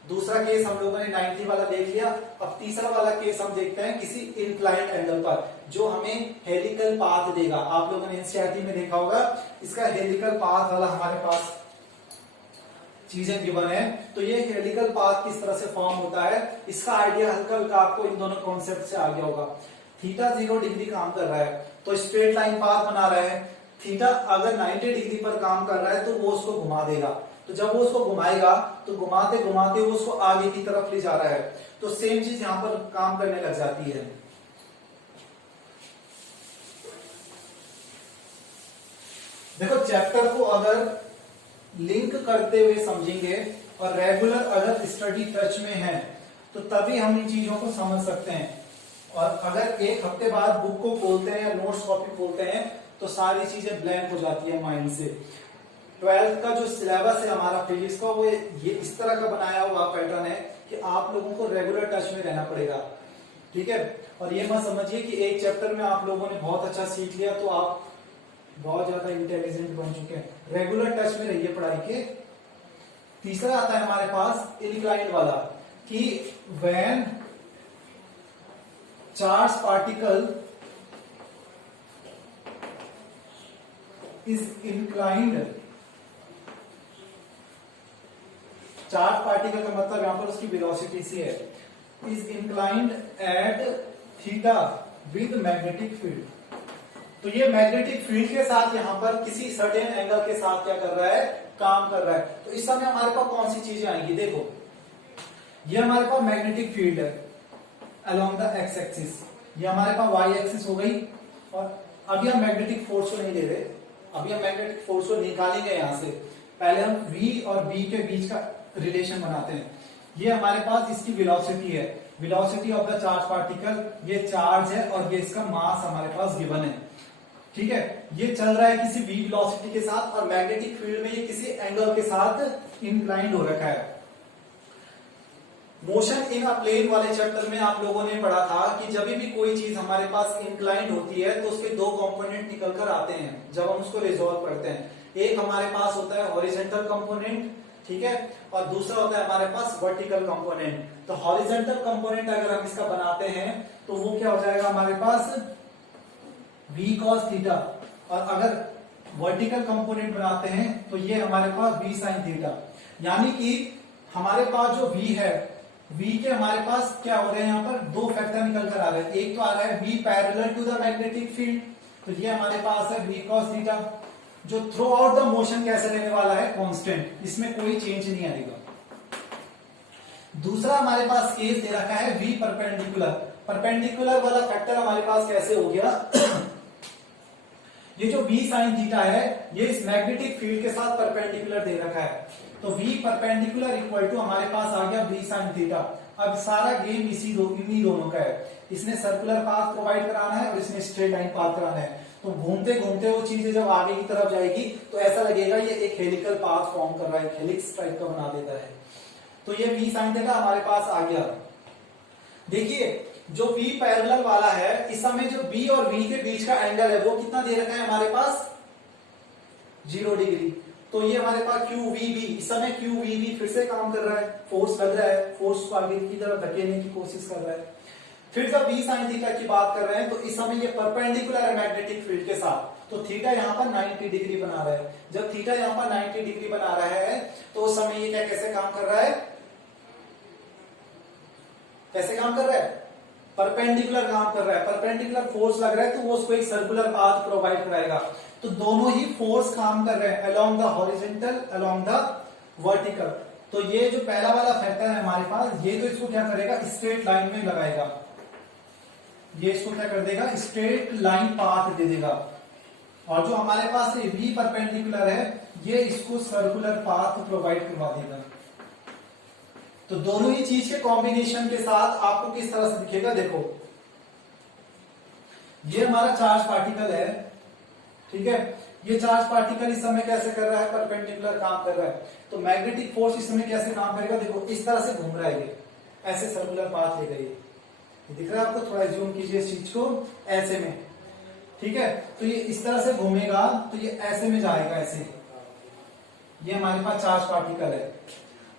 दूसरा केस हम लोगों ने 90 वाला देख लिया। अब तीसरा वाला केस हम देखते हैं किसी इंक्लाइंड एंगल पर जो हमें हेलिकल पाथ देगा। आप लोगों ने एनसीईआरटी में देखा होगा, इसका हेलिकल पाथ वाला हमारे पास चीजें गिवन है। तो ये हेलिकल पाथ किस तरह से फॉर्म होता है इसका आइडिया हल्का हल्का आपको इन दोनों कॉन्सेप्ट से आ गया होगा। थीटा 0 डिग्री काम कर रहा है तो स्ट्रेट लाइन पाथ बना रहा है। थीटा अगर 90 डिग्री पर काम कर रहा है तो वो उसको घुमा देगा। तो जब वो उसको घुमाएगा तो घुमाते घुमाते वो उसको आगे की तरफ ले जा रहा है। तो सेम चीज यहां पर काम करने लग जाती है। देखो चैप्टर को अगर लिंक करते हुए समझेंगे और रेगुलर अगर स्टडी टच में है तो तभी हम इन चीजों को समझ सकते हैं। और अगर एक हफ्ते बाद बुक को खोलते हैं या नोट्स कॉपी खोलते हैं तो सारी चीजें ब्लैंक हो जाती है माइंड से। 12th का जो सिलेबस है हमारा फिजिक्स का वो ये इस तरह का बनाया हुआ पैटर्न है कि आप लोगों को रेगुलर टच में रहना पड़ेगा, ठीक है। और ये मत समझिए कि एक चैप्टर में आप लोगों ने बहुत अच्छा सीख लिया तो आप बहुत ज्यादा इंटेलिजेंट बन चुके हैं। रेगुलर टच में रहिए पढ़ाई के। तीसरा आता है हमारे पास इंक्लाइंड वाला कि when charge particle is inclined, charge particle का मतलब यहां पर उसकी वेलोसिटी से है, is inclined at theta with magnetic field. तो ये मैग्नेटिक फील्ड के साथ यहां पर किसी सर्टेन एंगल के साथ क्या कर रहा है, काम कर रहा है। तो इस समय हमारे पास कौन सी चीजें आएंगी, देखो ये हमारे पास मैग्नेटिक फील्ड है अलोंग द एक्स एक्सिस, ये हमारे पास वाई एक्सिस हो गई। और अभी हम मैग्नेटिक फोर्स को नहीं ले रहे, अभी हम मैग्नेटिक फोर्स को निकालेंगे यहां से। पहले हम V और B के बीच का रिलेशन बनाते हैं। ये हमारे पास इसकी वेलोसिटी है, velocity of the charge particle, ये चार्ज है और ये इसका मास हमारे पास गिवन है, ठीक है। ये चल रहा है किसी v वेलोसिटी के साथ और मैग्नेटिक फील्ड में ये किसी एंगल के साथ इंक्लाइंड हो रखा है। मोशन इन अ प्लेन वाले चैप्टर में आप लोगों ने पढ़ा था कि जब भी कोई चीज हमारे पास इंक्लाइंड होती है तो उसके दो कंपोनेंट निकल कर आते हैं जब हम उसको रिजॉल्व करते हैं। एक हमारे पास होता है हॉरिजॉन्टल कंपोनेंट, ठीक है, और दूसरा होता है हमारे पास वर्टिकल कंपोनेंट। तो हॉरिजॉन्टल कंपोनेंट अगर हम इसका बनाते हैं तो वो क्या हो जाएगा हमारे पास v cos थीटा, और अगर वर्टिकल कंपोनेंट बनाते हैं तो ये हमारे पास v sin थीटा। यानी कि हमारे पास जो v है, v के हमारे पास क्या हो रहे हैं, यहाँ पर दो फैक्टर निकल कर आ रहे हैं। एक तो आ रहा है v parallel to the magnetic field, तो ये हमारे पास है v cos थीटा, जो थ्रू आउट द मोशन कैसे रहने वाला है, कांस्टेंट, इसमें कोई चेंज नहीं आएगा। दूसरा हमारे पास केस दे रखा है v परपेंडिकुलर, परपेंडिकुलर वाला फैक्टर हमारे पास कैसे हो गया ये जो v sin थीटा है ये इस मैग्नेटिक फील्ड के साथ परपेंडिकुलर दे रखा है। तो v परपेंडिकुलर इक्वल टू हमारे पास आ गया v sin थीटा। अब सारा गेम इन्हीं दोनों का है। इसने सर्कुलर पाथ प्रोवाइड कराना है और इसने स्ट्रेट लाइन पाथ कराना है। तो घूमते घूमते वो चीजें जब आगे की तरफ जाएगी तो ऐसा लगेगा ये एक हेलिकल पाथ फॉर्म कर रहा है, हेलिक्स टाइप का बना देता है। तो ये v sin थीटा हमारे पास आ गया। देखिए जो v पैरेलल वाला है, इस समय जो b और v के बीच का एंगल है वो कितना दे रखा है हमारे पास 0 डिग्री। तो ये हमारे पास QVB, इस समय QVB फिर से काम कर रहा है, फोर्स लग रहा है, फोर्स को आगे की तरफ धकेलने की कोशिश कर रहा है। फिर जब v sin थीटा की बात कर रहे हैं तो इस समय ये परपेंडिकुलर है मैग्नेटिक फील्ड के साथ, तो थीटा यहाँ पर 90 डिग्री बना रहा है। जब थीटा यहाँ पर 90 डिग्री बना रहा है तो उस समय ये क्या कैसे काम कर रहा है, कैसे काम कर रहा है, परपेंडिकुलर काम कर रहा है। परपेंडिकुलर फोर्स लग रहा है तो वो उसको एक सर्कुलर पाथ प्रोवाइड कराएगा। तो दोनों ही फोर्स काम कर रहे हैं along the horizontal, along the vertical. तो ये जो पहला वाला फैक्टर है हमारे पास, ये तो इसको क्या करेगा, स्ट्रेट लाइन में लगाएगा। ये इसको क्या कर देगा, स्ट्रेट लाइन पाथ दे देगा। और जो हमारे पास ये V परपेंडिकुलर है, ये इसको सर्कुलर पाथ प्रोवाइड करवा देगा। तो दोनों ही चीज के कॉम्बिनेशन के साथ आपको किस तरह से दिखेगा, देखो ये हमारा चार्ज पार्टिकल है, ठीक है। ये चार्ज पार्टिकल इस समय कैसे कर रहा है, परपेंडिकुलर काम कर रहा है। तो मैग्नेटिक फोर्स इस समय कैसे काम करेगा, देखो इस तरह से घूम रहा है, ये ऐसे सर्कुलर पाथ ले गई, दिख रहा है आपको, थोड़ा जूम कीजिए इस चीज को, ऐसे में, ठीक है। तो ये इस तरह से घूमेगा, तो ये ऐसे में जाएगा, ऐसे। ये हमारे पास चार्ज पार्टिकल है।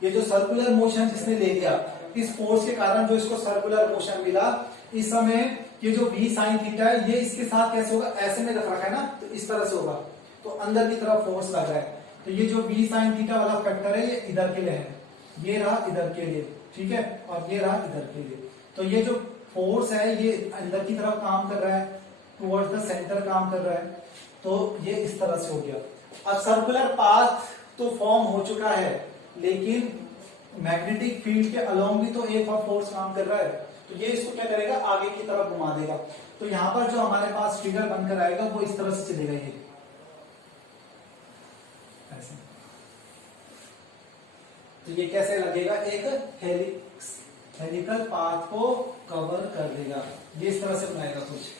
ये जो सर्कुलर मोशन जिसने ले लिया, इस फोर्स के कारण जो इसको सर्कुलर मोशन मिला, इस समय ये जो V sin थीटा है, ये इसके साथ कैसे होगा, ऐसे में रख रखा है ना, तो इस तरह से होगा, तो अंदर की तरफ फोर्स लग रहा है। तो ये जो V sin थीटा वाला फैक्टर है, ये इधर के लिए है, ये रहा इधर के लिए, ठीक है, और ये रहा इधर के लिए। तो ये जो फोर्स है, ये अंदर की तरफ काम कर रहा है, टुवर्ड्स द सेंटर काम कर रहा है। तो ये इस तरह से हो गया। अब सर्कुलर पाथ तो फॉर्म हो चुका है, लेकिन मैग्नेटिक फील्ड के अलोंग भी तो एक और फोर्स काम कर रहा है। तो ये इसको क्या करेगा, आगे की तरफ घुमा देगा। तो यहां पर जो हमारे पास फिगर बनकर आएगा, वो इस तरह से चलेगा, ये ऐसे। तो ये कैसे लगेगा, एक हेलिकल पाथ को कवर कर देगा, ये इस तरह से बनाएगा कुछ।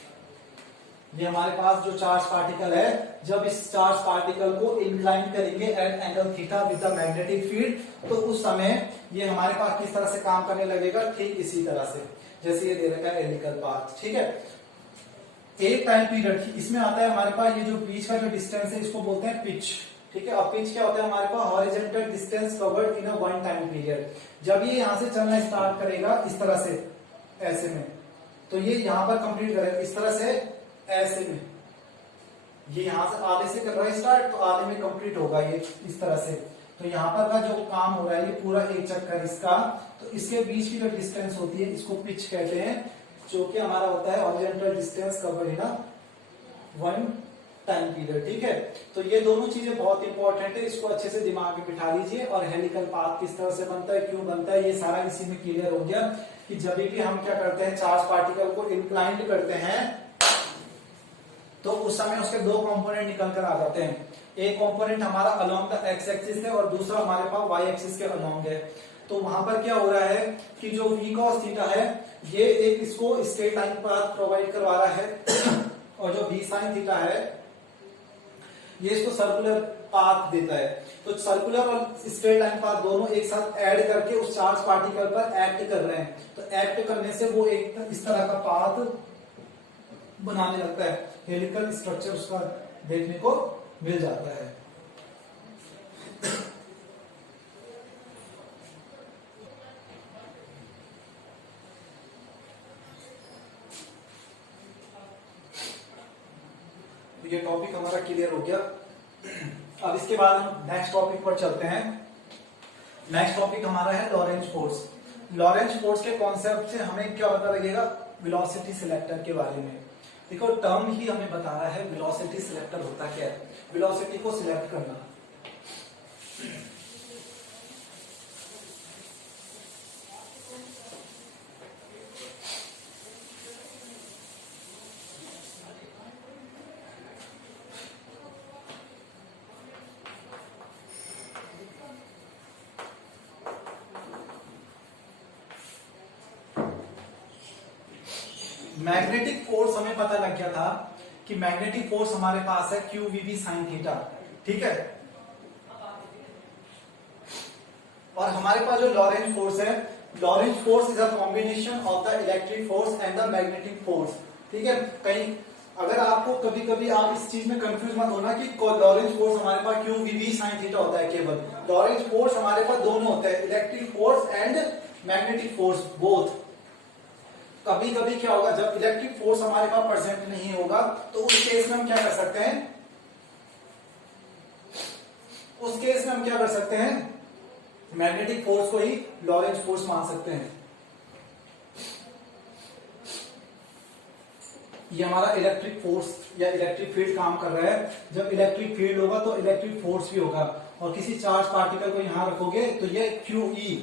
ये हमारे पास जो चार्ज पार्टिकल है, जब इस चार्ज पार्टिकल को इंक्लाइन करेंगे at angle theta with the magnetic field, तो उस समय ये हमारे पास किस तरह से काम करने लगेगा, ठीक इसी तरह से, जैसे ये दे रखा है हेलिकल पाथ, ठीक है। एक टाइम पीरियड इसमें आता है हमारे पास, ये जो बीच का जो डिस्टेंस है, इसको बोलते हैं पिच, ठीक है। अब पिच क्या होता है हमारे पास, horizontal distance covered in a one time period. जब ये यहां से चलना स्टार्ट करेगा इस तरह से, ऐसे में, तो ये यहां पर कंप्लीट करेगा इस तरह से, ऐसे में, ये यहां से आधे से कर रहा है स्टार्ट, तो आधे में कंप्लीट होगा ये इस तरह से। तो यहाँ पर का जो काम हो रहा है, ये पूरा एक चक्कर इसका, तो इसके बीच की जो डिस्टेंस होती है, इसको पिच कहते हैं, जो कि हमारा होता है horizontal distance covered in one time period, ठीक है। तो ये दोनों चीजें बहुत इंपॉर्टेंट है, इसको अच्छे से दिमाग में बिठा लीजिए। और हेलिकल पाथ किस तरह से बनता है, क्यों बनता है, ये सारा इसी में क्लियर हो गया कि जब भी हम क्या करते हैं, चार्ज पार्टिकल को इंक्लाइंड करते हैं, तो उस समय उसके दो कंपोनेंट निकल कर आ जाते हैं। एक कंपोनेंट हमारा अलोंग द एक्स एक्सिस है, और दूसरा हमारे पास वाई एक्सिस के अलोंग है। तो वहां पर क्या हो रहा है कि जो v cos थीटा है, ये एक इसको स्ट्रेट लाइन पाथ प्रोवाइड करवा रहा है, और जो v sin थीटा है, ये इसको सर्कुलर पाथ देता है। तो सर्कुलर और स्ट्रेट लाइन पाथ दोनों एक साथ ऐड करके उस चार्ज पार्टिकल पर एक्ट कर रहे हैं। तो एक्ट करने से वो एक इस तरह का पाथ बनाने लगता है, हेलिकल स्ट्रक्चर उसका देखने को मिल जाता है। तो ये टॉपिक हमारा क्लियर हो गया। अब इसके बाद हम नेक्स्ट टॉपिक पर चलते हैं। नेक्स्ट टॉपिक हमारा है लॉरेंज फोर्स। लॉरेंज फोर्स के कॉन्सेप्ट से हमें क्या पता लगेगा, वेलोसिटी सिलेक्टर के बारे में। देखो टर्म ही हमें बता रहा है वेलोसिटी सिलेक्टर होता क्या है, वेलोसिटी को सिलेक्ट करना। मैग्नेटिक फोर्स हमें पता लग गया था कि मैग्नेटिक फोर्स हमारे पास है QVB sin थीटा, ठीक है। और हमारे पास जो लॉरेंज फोर्स है, Lorentz force is a combination of the electric force and the magnetic force, ठीक है। कहीं अगर आपको कभी कभी आप इस चीज में कंफ्यूज मत होना कि लॉरेंज फोर्स हमारे पास QVB sin थीटा होता है, केवल लॉरेंज फोर्स हमारे पास दोनों होता है, electric force and magnetic force both. कभी कभी क्या होगा, जब इलेक्ट्रिक फोर्स हमारे पास प्रेजेंट नहीं होगा, तो उस केस में हम क्या कर सकते हैं, उस केस में हम क्या कर सकते हैं, मैग्नेटिक फोर्स को ही लॉरेंज फोर्स मान सकते हैं। ये हमारा इलेक्ट्रिक फोर्स या इलेक्ट्रिक फील्ड काम कर रहा है। जब इलेक्ट्रिक फील्ड होगा तो इलेक्ट्रिक फोर्स भी होगा, और किसी चार्ज पार्टिकल को यहां रखोगे तो ये QE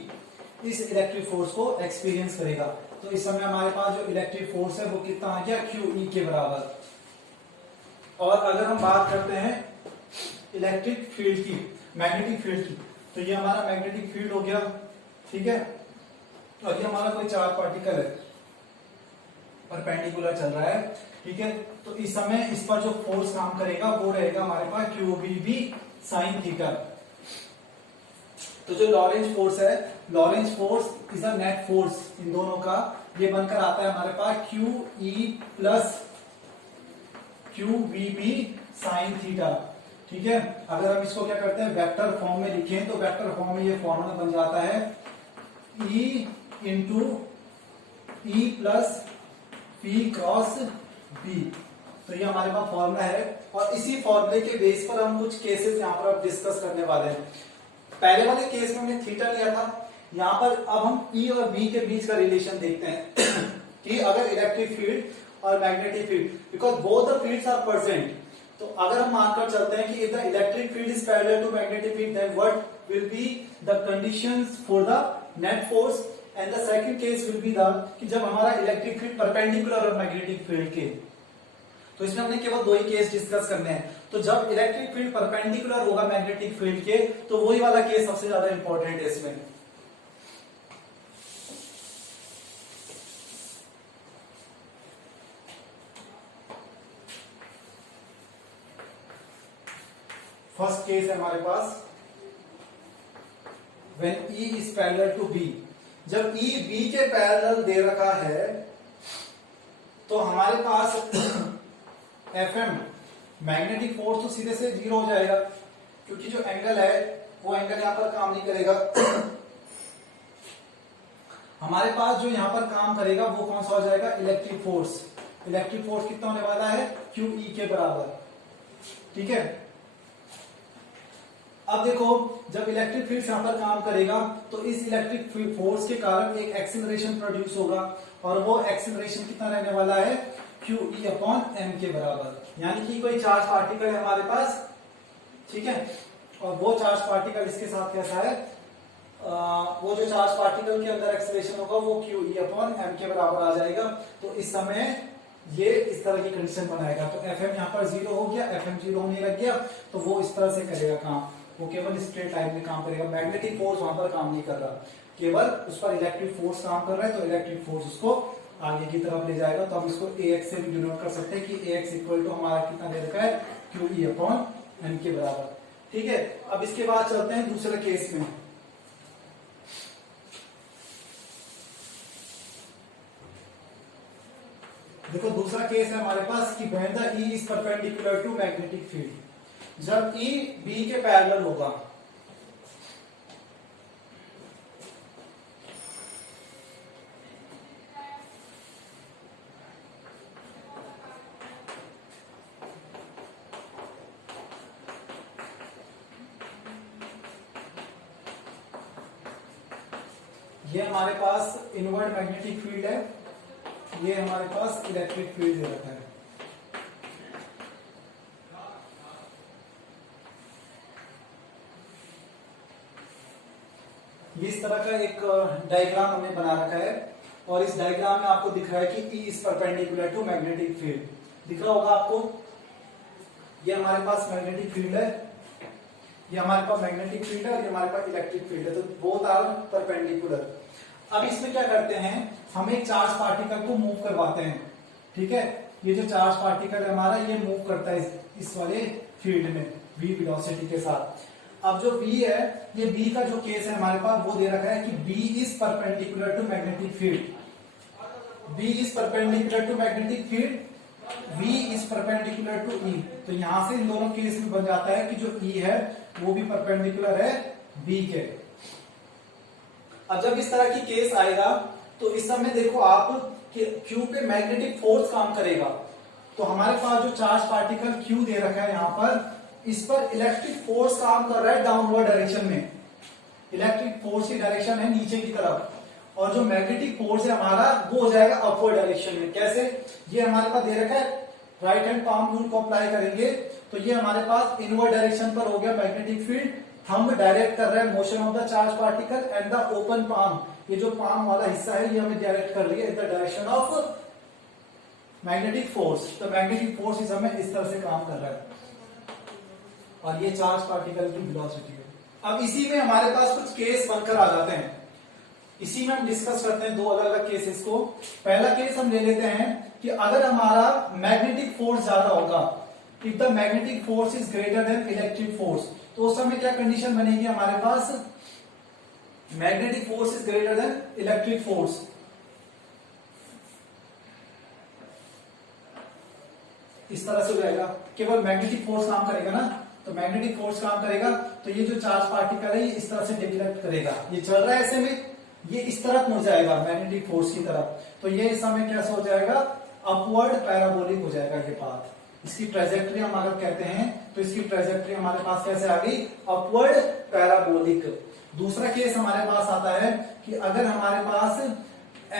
इस इलेक्ट्रिक फोर्स को एक्सपीरियंस करेगा। तो इस समय हमारे पास जो इलेक्ट्रिक फोर्स है वो कितना आ गया, QE के बराबर। और अगर हम बात करते हैं इलेक्ट्रिक फील्ड की, मैग्नेटिक फील्ड की, तो ये हमारा मैग्नेटिक फील्ड हो गया, ठीक है। और ये हमारा कोई चार्ज पार्टिकल है, परपेंडिकुलर चल रहा है, ठीक है। तो इस समय इस पर जो फोर्स काम करेगा वो रहेगा हमारे पास QBB साइन थीटा। तो जो लॉरेंज फोर्स है, Lorentz force is a net force इन दोनों का, ये बनकर आता है हमारे पास QE plus QBB sine theta, ठीक है। अगर हम इसको क्या करते हैं वेक्टर फॉर्म में लिखें तो वेक्टर फॉर्म में ये फॉर्मूला बन जाता है E into E plus P cross B। तो ये हमारे पास फॉर्मूला है और इसी फॉर्मूले के बेस पर हम कुछ केसेस यहाँ पर डिस्कस करने वाले हैं। पहले वाले केस में हमने थीटा लिया था, यहाँ पर अब हम E और B के बीच का रिलेशन देखते हैं कि अगर इलेक्ट्रिक फील्ड और magnetic field, because both the fields are present, तो अगर हम मानकर चलते हैं कि if the electric field is parallel to magnetic field then what will be the conditions for the net force, and the second case will be the कि जब हमारा इलेक्ट्रिक फील्ड परपेंडिकुलर और मैग्नेटिक फील्ड के। तो इसमें हमने केवल 2 ही case discuss करने हैं। तो जब इलेक्ट्रिक फील्ड परपेंडिकुलर होगा मैग्नेटिक फील्ड के, तो वही वाला केस सबसे ज्यादा इंपॉर्टेंट है इसमें। फर्स्ट केस है हमारे पास when E is parallel to B। जब E B के पैरेलल दे रखा है तो हमारे पास FM मैग्नेटिक फोर्स तो सीधे से 0 हो जाएगा, क्योंकि जो एंगल है वो एंगल यहां पर काम नहीं करेगा। हमारे पास जो यहां पर काम करेगा वो कौन सा हो जाएगा, इलेक्ट्रिक फोर्स। इलेक्ट्रिक फोर्स कितना होने वाला है, QE के बराबर, ठीक है। अब देखो जब इलेक्ट्रिक फील्ड यहां पर काम करेगा तो इस इलेक्ट्रिक फोर्स के कारण एक एक्सीलरेशन प्रोड्यूस होगा और वो एक्सीलरेशन कितना रहने वाला है, QE अपॉन M के बराबर। यानी कि कोई चार्ज पार्टिकल है हमारे पास, ठीक है, और वो चार्ज पार्टिकल इसके साथ कैसा है, वो जो चार्ज पार्टिकल के अंदर एक्सीलरेशन होगा वो QE अपॉन M के बराबर आ जाएगा। तो इस समय ये इस तरह की कंडीशन बनाएगा। तो FM यहाँ पर 0 हो गया, FM 0 होने लग गया, तो वो इस तरह से करेगा काम, वो केवल स्ट्रेट लाइन में काम करेगा। मैग्नेटिक फोर्स वहां पर काम नहीं कर रहा, केवल उस पर इलेक्ट्रिक फोर्स काम कर रहा है, तो इलेक्ट्रिक फोर्स उसको आगे की तरफ ले जाएगा। तो हम इसको AX से भी डिनोट कर सकते हैं कि AX इक्वल टू हमारा कितना दे रखा है, QE अपॉन M के बराबर, ठीक है। अब इसके बाद चलते हैं दूसरे केस में। देखो दूसरा केस है हमारे पास कि when the E is perpendicular to magnetic field, जब E B के पैरेलल होगा, ये हमारे पास इनवर्ड मैग्नेटिक फील्ड है, ये हमारे पास इलेक्ट्रिक फील्ड दे रखा है। ये इस तरह का एक डायग्राम हमने बना रखा है और इस डायग्राम में आपको दिख रहा है कि E is perpendicular to magnetic field. दिख रहा होगा आपको, ये हमारे पास मैग्नेटिक फील्ड है, ये हमारे पास मैग्नेटिक फील्ड है और ये हमारे पास इलेक्ट्रिक फील्ड है, तो बोथ आर परपेंडिकुलर। अब इसमें क्या करते हैं, हम एक चार्ज पार्टिकल को मूव करवाते हैं, ठीक है। ये जो चार्ज पार्टिकल है हमारा, ये मूव करता है इस वाले फील्ड में v वेलोसिटी के साथ। अब जो v है, ये b का जो केस है हमारे पास, वो दे रखा है कि b is perpendicular to magnetic field. b is perpendicular to magnetic field, v is perpendicular to E। तो यहां से इन दोनों केस में बन जाता है कि जो E है वो भी परपेंडिकुलर है b के। अब जब इस तरह की केस आएगा तो इस समय देखो आप कि Q पे मैग्नेटिक फोर्स काम करेगा, तो हमारे पास जो चार्ज पार्टिकल Q दे रखा है यहाँ पर, इस पर इलेक्ट्रिक फोर्स काम कर रहा है डाउनवर्ड डायरेक्शन में। इलेक्ट्रिक फोर्स की डायरेक्शन है नीचे की तरफ, और जो मैग्नेटिक फोर्स है हमारा वो हो जाएगा अपवर्ड डायरेक्शन में। कैसे, ये हमारे पास दे रखा है, राइट हैंड पाम रूल को अप्लाई करेंगे तो ये हमारे पास इनवर्ड डायरेक्शन पर हो गया मैग्नेटिक फील्ड। हम डायरेक्ट कर रहे हैं motion of the charge particle and the open palm ये जो पाम वाला हिस्सा है ये हमें डायरेक्ट कर रही है in the direction of magnetic force. तो मैग्नेटिक फोर्स इस समय इस तरह से काम कर रहा है और ये चार्ज पार्टिकल की वेलोसिटी है। अब इसी में हमारे पास कुछ केस बनकर आ जाते हैं, इसी में हम डिस्कस करते हैं दो अलग अलग केसेस को। पहला केस हम ले लेते हैं कि अगर हमारा मैग्नेटिक फोर्स ज्यादा होगा, if the magnetic force is greater than electric force, तो उस समय क्या कंडीशन बनेगी हमारे पास, magnetic force is greater than electric force. इस तरह से हो जाएगा, केवल मैग्नेटिक फोर्स काम करेगा ना, तो मैग्नेटिक फोर्स काम करेगा तो ये जो चार्ज पार्टिकल है ये इस तरह से डिफ्लेक्ट करेगा, ये चल रहा है ऐसे में, ये इस तरफ मुड़ जाएगा मैग्नेटिक फोर्स की तरफ, तो ये इस समय कैसे हो जाएगा, अपवर्ड पैराबोलिक हो जाएगा ये पाथ। इसकी ट्रेजेक्ट्री हम अगर कहते हैं तो इसकी ट्रेजेक्ट्री हमारे पास कैसे आ गई, अपवर्ड पैराबोलिक। दूसरा केस हमारे पास आता है कि अगर हमारे पास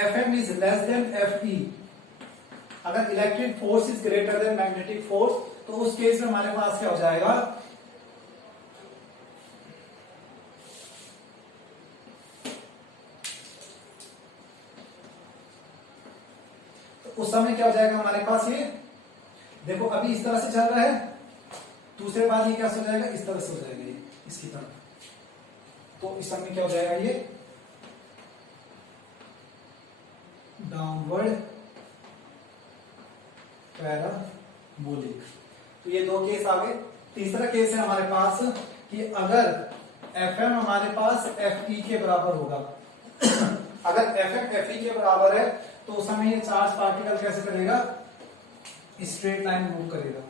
Fm is less than Fe, अगर electric force is greater then magnetic force, तो उस केस में हमारे पास क्या हो जाएगा, तो उस समय क्या हो जाएगा हमारे पास, ये देखो अभी इस तरह से चल रहा है, दूसरे बार ये क्या हो जाएगा, इस तरह से हो जाएगा ये इसकी तरफ, तो इस समय क्या हो जाएगा, ये डाउनवर्ड पैराबोलिक। तो ये दो केस आ गए। तीसरा केस है हमारे पास कि अगर Fm हमारे पास Fe के बराबर होगा अगर Fm Fe के बराबर है तो उस समय ये चार्ज पार्टिकल कैसे करेगा, स्ट्रेट लाइन मूव करेगा,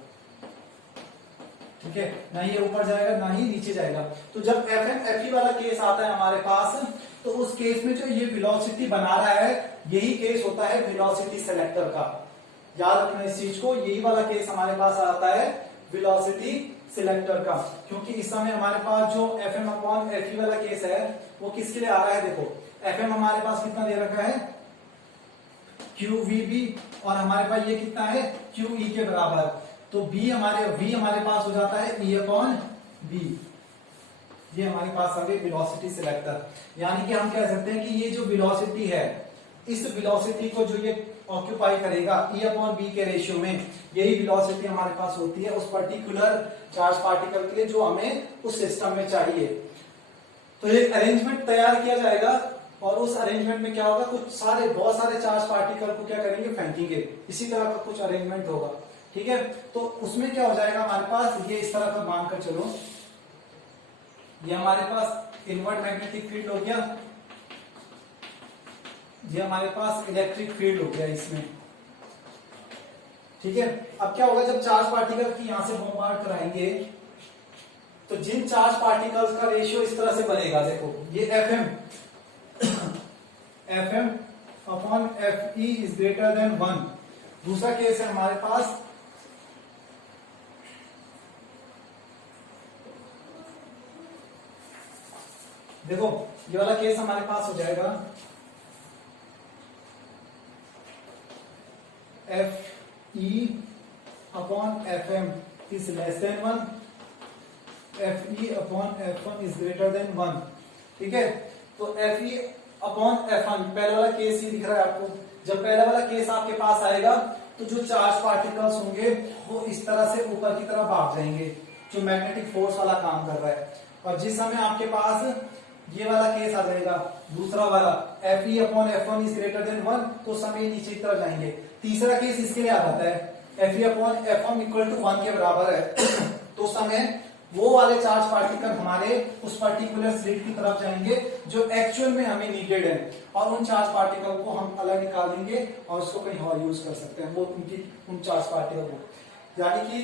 ठीक है, ना ये ऊपर जाएगा ना ही नीचे जाएगा। तो जब Fm Fe वाला केस आता है हमारे पास, तो उस केस में जो ये वेलोसिटी बना रहा है यही केस होता है वेलोसिटी सेलेक्टर का। याद रखना इस चीज को, यही वाला केस हमारे पास आता है वेलोसिटी सिलेक्टर का, क्योंकि इस समय हमारे पास जो Fm अपॉन Fe वाला केस है वो किसके लिए आ रहा है, देखो Fm हमारे पास कितना दे रखा है, QVB, और हमारे पास ये कितना है, QE के बराबर, तो V हमारे पास हो जाता है E अपॉन B। ये हमारे पास आ गई वेलोसिटी सिलेक्टर। यानी कि हम कह सकते हैं कि ये जो वेलोसिटी है, इस वेलोसिटी को जो ये ऑक्यूपाई करेगा E अपॉन B के रेशियो में, यही वेलोसिटी हमारे पास होती है उस पर्टिकुलर चार्ज पार्टिकल के लिए जो हमें उस सिस्टम में चाहिए। तो एक अरेंजमेंट तैयार किया जाएगा और उस अरेंजमेंट में क्या होगा, बहुत सारे चार्ज पार्टिकल को क्या करेंगे, फेंकेंगे, इसी तरह का कुछ अरेंजमेंट होगा, ठीक है। तो उसमें क्या हो जाएगा हमारे पास, ये इस तरह का मानकर चलो, ये हमारे पास इनवर्ट मैग्नेटिक फील्ड हो गया, ये हमारे पास इलेक्ट्रिक फील्ड हो गया इसमें, ठीक है। अब क्या होगा, जब चार्ज पार्टिकल की यहां से बॉम्बार्ड कराएंगे तो जिन चार्ज पार्टिकल्स का रेशियो इस तरह से बनेगा, देखो ये Fm upon Fe is greater then 1। दूसरा केस है हमारे पास देखो, ये वाला केस हमारे पास हो जाएगा Fe upon Fm is less than 1, Fe upon F1 is greater then 1, ठीक है। तो Fe अपॉन F1, पहला वाला केस ही दिख रहा है आपको, जब पहला वाला केस आपके पास आएगा तो जो चार्ज पार्टिकल्स होंगे वो इस तरह से ऊपर की तरफ भाग जाएंगे, जो मैग्नेटिक फोर्स वाला काम कर रहा है। और जिस समय आपके पास ये वाला केस आ जाएगा, दूसरा वाला Fe upon F1 is greater then 1, तो समय नीचे की तरफ जाएंगे। तीसरा केस इसके लिए आ जाता है Fe upon F1 equal to 1 के बराबर है तो समय वो वाले चार्ज पार्टिकल हमारे उस पर्टिकुलर स्लिट की तरफ जाएंगे जो एक्चुअल में हमें नीडेड है, और उन चार्ज पार्टिकल को हम अलग निकाल देंगे और उसको कहीं और यूज कर सकते हैं, वो उन चार्ज पार्टिकल को। यानी कि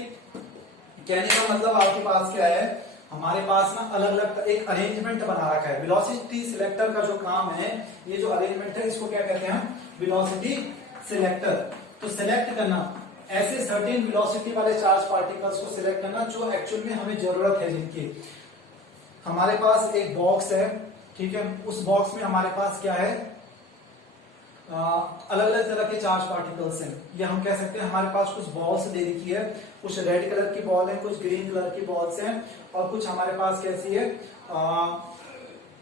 कहने का मतलब आपके पास क्या है, हमारे पास ना अलग अलग एक अरेंजमेंट बना रखा है। वेलोसिटी सिलेक्टर का जो काम है, ये जो अरेंजमेंट है इसको क्या कहते हैं, वेलोसिटी सिलेक्टर। तो सिलेक्ट करना ऐसे सर्टेन वेलोसिटी वाले चार्ज पार्टिकल्स को सिलेक्ट करना जो एक्चुअल में हमें जरूरत है, जिनकी हमारे पास एक बॉक्स है, ठीक है, उस बॉक्स में हमारे पास क्या है, अलग अलग तरह के चार्ज पार्टिकल्स हैं। ये हम कह सकते हैं हमारे पास कुछ बॉल्स दे रखी है, कुछ रेड कलर की बॉल है, कुछ ग्रीन कलर की बॉल्स हैं, और कुछ हमारे पास कैसी है,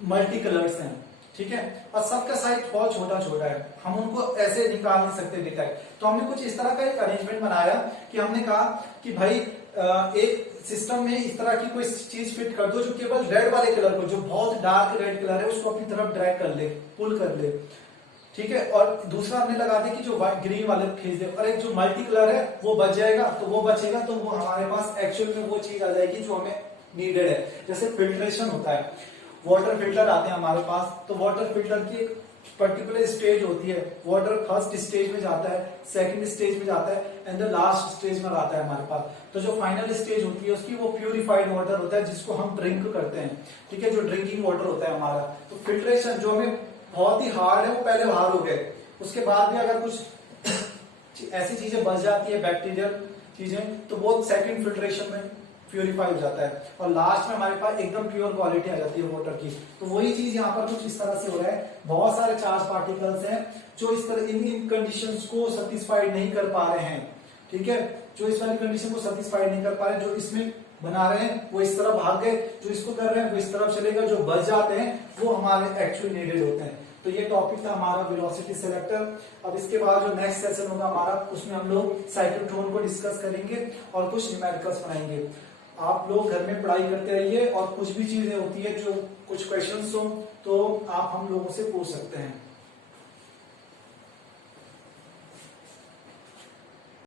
मल्टी कलर्स हैं, ठीक है, और सबका साइज बहुत छोटा छोटा है, हम उनको ऐसे निकाल नहीं सकते डेटा। तो हमने कुछ इस तरह का एक अरेंजमेंट बनाया कि हमने कहा कि भाई एक सिस्टम में इस तरह की कोई चीज फिट कर दो जो केवल रेड वाले कलर को, जो बहुत डार्क रेड कलर है उसको अपनी तरफ ड्रैग कर ले, पुल कर ले, ठीक है। और दूसरा हमने लगा दी कि जो ग्रीन वाले खींच दे, और एक जो मल्टी कलर है वो बच जाएगा, तो वो बचेगा तो वो हमारे पास एक्चुअल में वो चीज आ जाएगी जो हमें नीडेड है। जैसे फिल्ट्रेशन होता है, वाटर फिल्टर आते हैं हमारे पास, तो वाटर फिल्टर की एक पर्टिकुलर स्टेज होती है, वाटर फर्स्ट स्टेज में जाता है, सेकंड स्टेज में जाता है एंड द लास्ट स्टेज में आता है हमारे पास। तो जो फाइनल स्टेज होती है उसकी वो प्यूरिफाइड वाटर होता है जिसको हम ड्रिंक करते हैं, ठीक है, जो ड्रिंकिंग वाटर होता है हमारा। तो फिल्ट्रेशन जो हमें बहुत ही हार्ड है वो पहले बाहर हो गए, उसके बाद भी अगर कुछ ऐसी चीजें बच जाती है बैक्टीरियल चीजें तो वो सेकंड फिल्ट्रेशन में प्यूरिफाई हो जाता है, और लास्ट में हमारे पास एकदम प्योर क्वालिटी आ जाती है वाटर की। तो वही चीज यहाँ पर कुछ इस तरह से हो रहा है, बहुत सारे चार्ज पार्टिकल्स हैं जो इस तरह इन कंडीशंस को सेटिस्फाइड नहीं कर पा रहे हैं, ठीक है, जो इस वाली कंडीशन को सेटिस्फाइड नहीं कर पा रहे, जो इसमें बना रहे हैं वो इस तरफ भाग गए, जो इसको कर रहे हैं वो इस तरफ चलेगा, जो बच जाते हैं वो हमारे एक्चुअल नीडेड होते हैं। तो ये टॉपिक था हमारा वेलोसिटी सेलेक्टर। अब इसके बाद जो नेक्स्ट सेशन होगा हमारा, उसमें हम लोग साइक्लोट्रॉन को डिस्कस करेंगे और कुछ न्यूमेरिकल्स बनाएंगे। आप लोग घर में पढ़ाई करते रहिए, और कुछ भी चीजें होती है जो कुछ क्वेश्चंस हो तो आप हम लोगों से पूछ सकते हैं।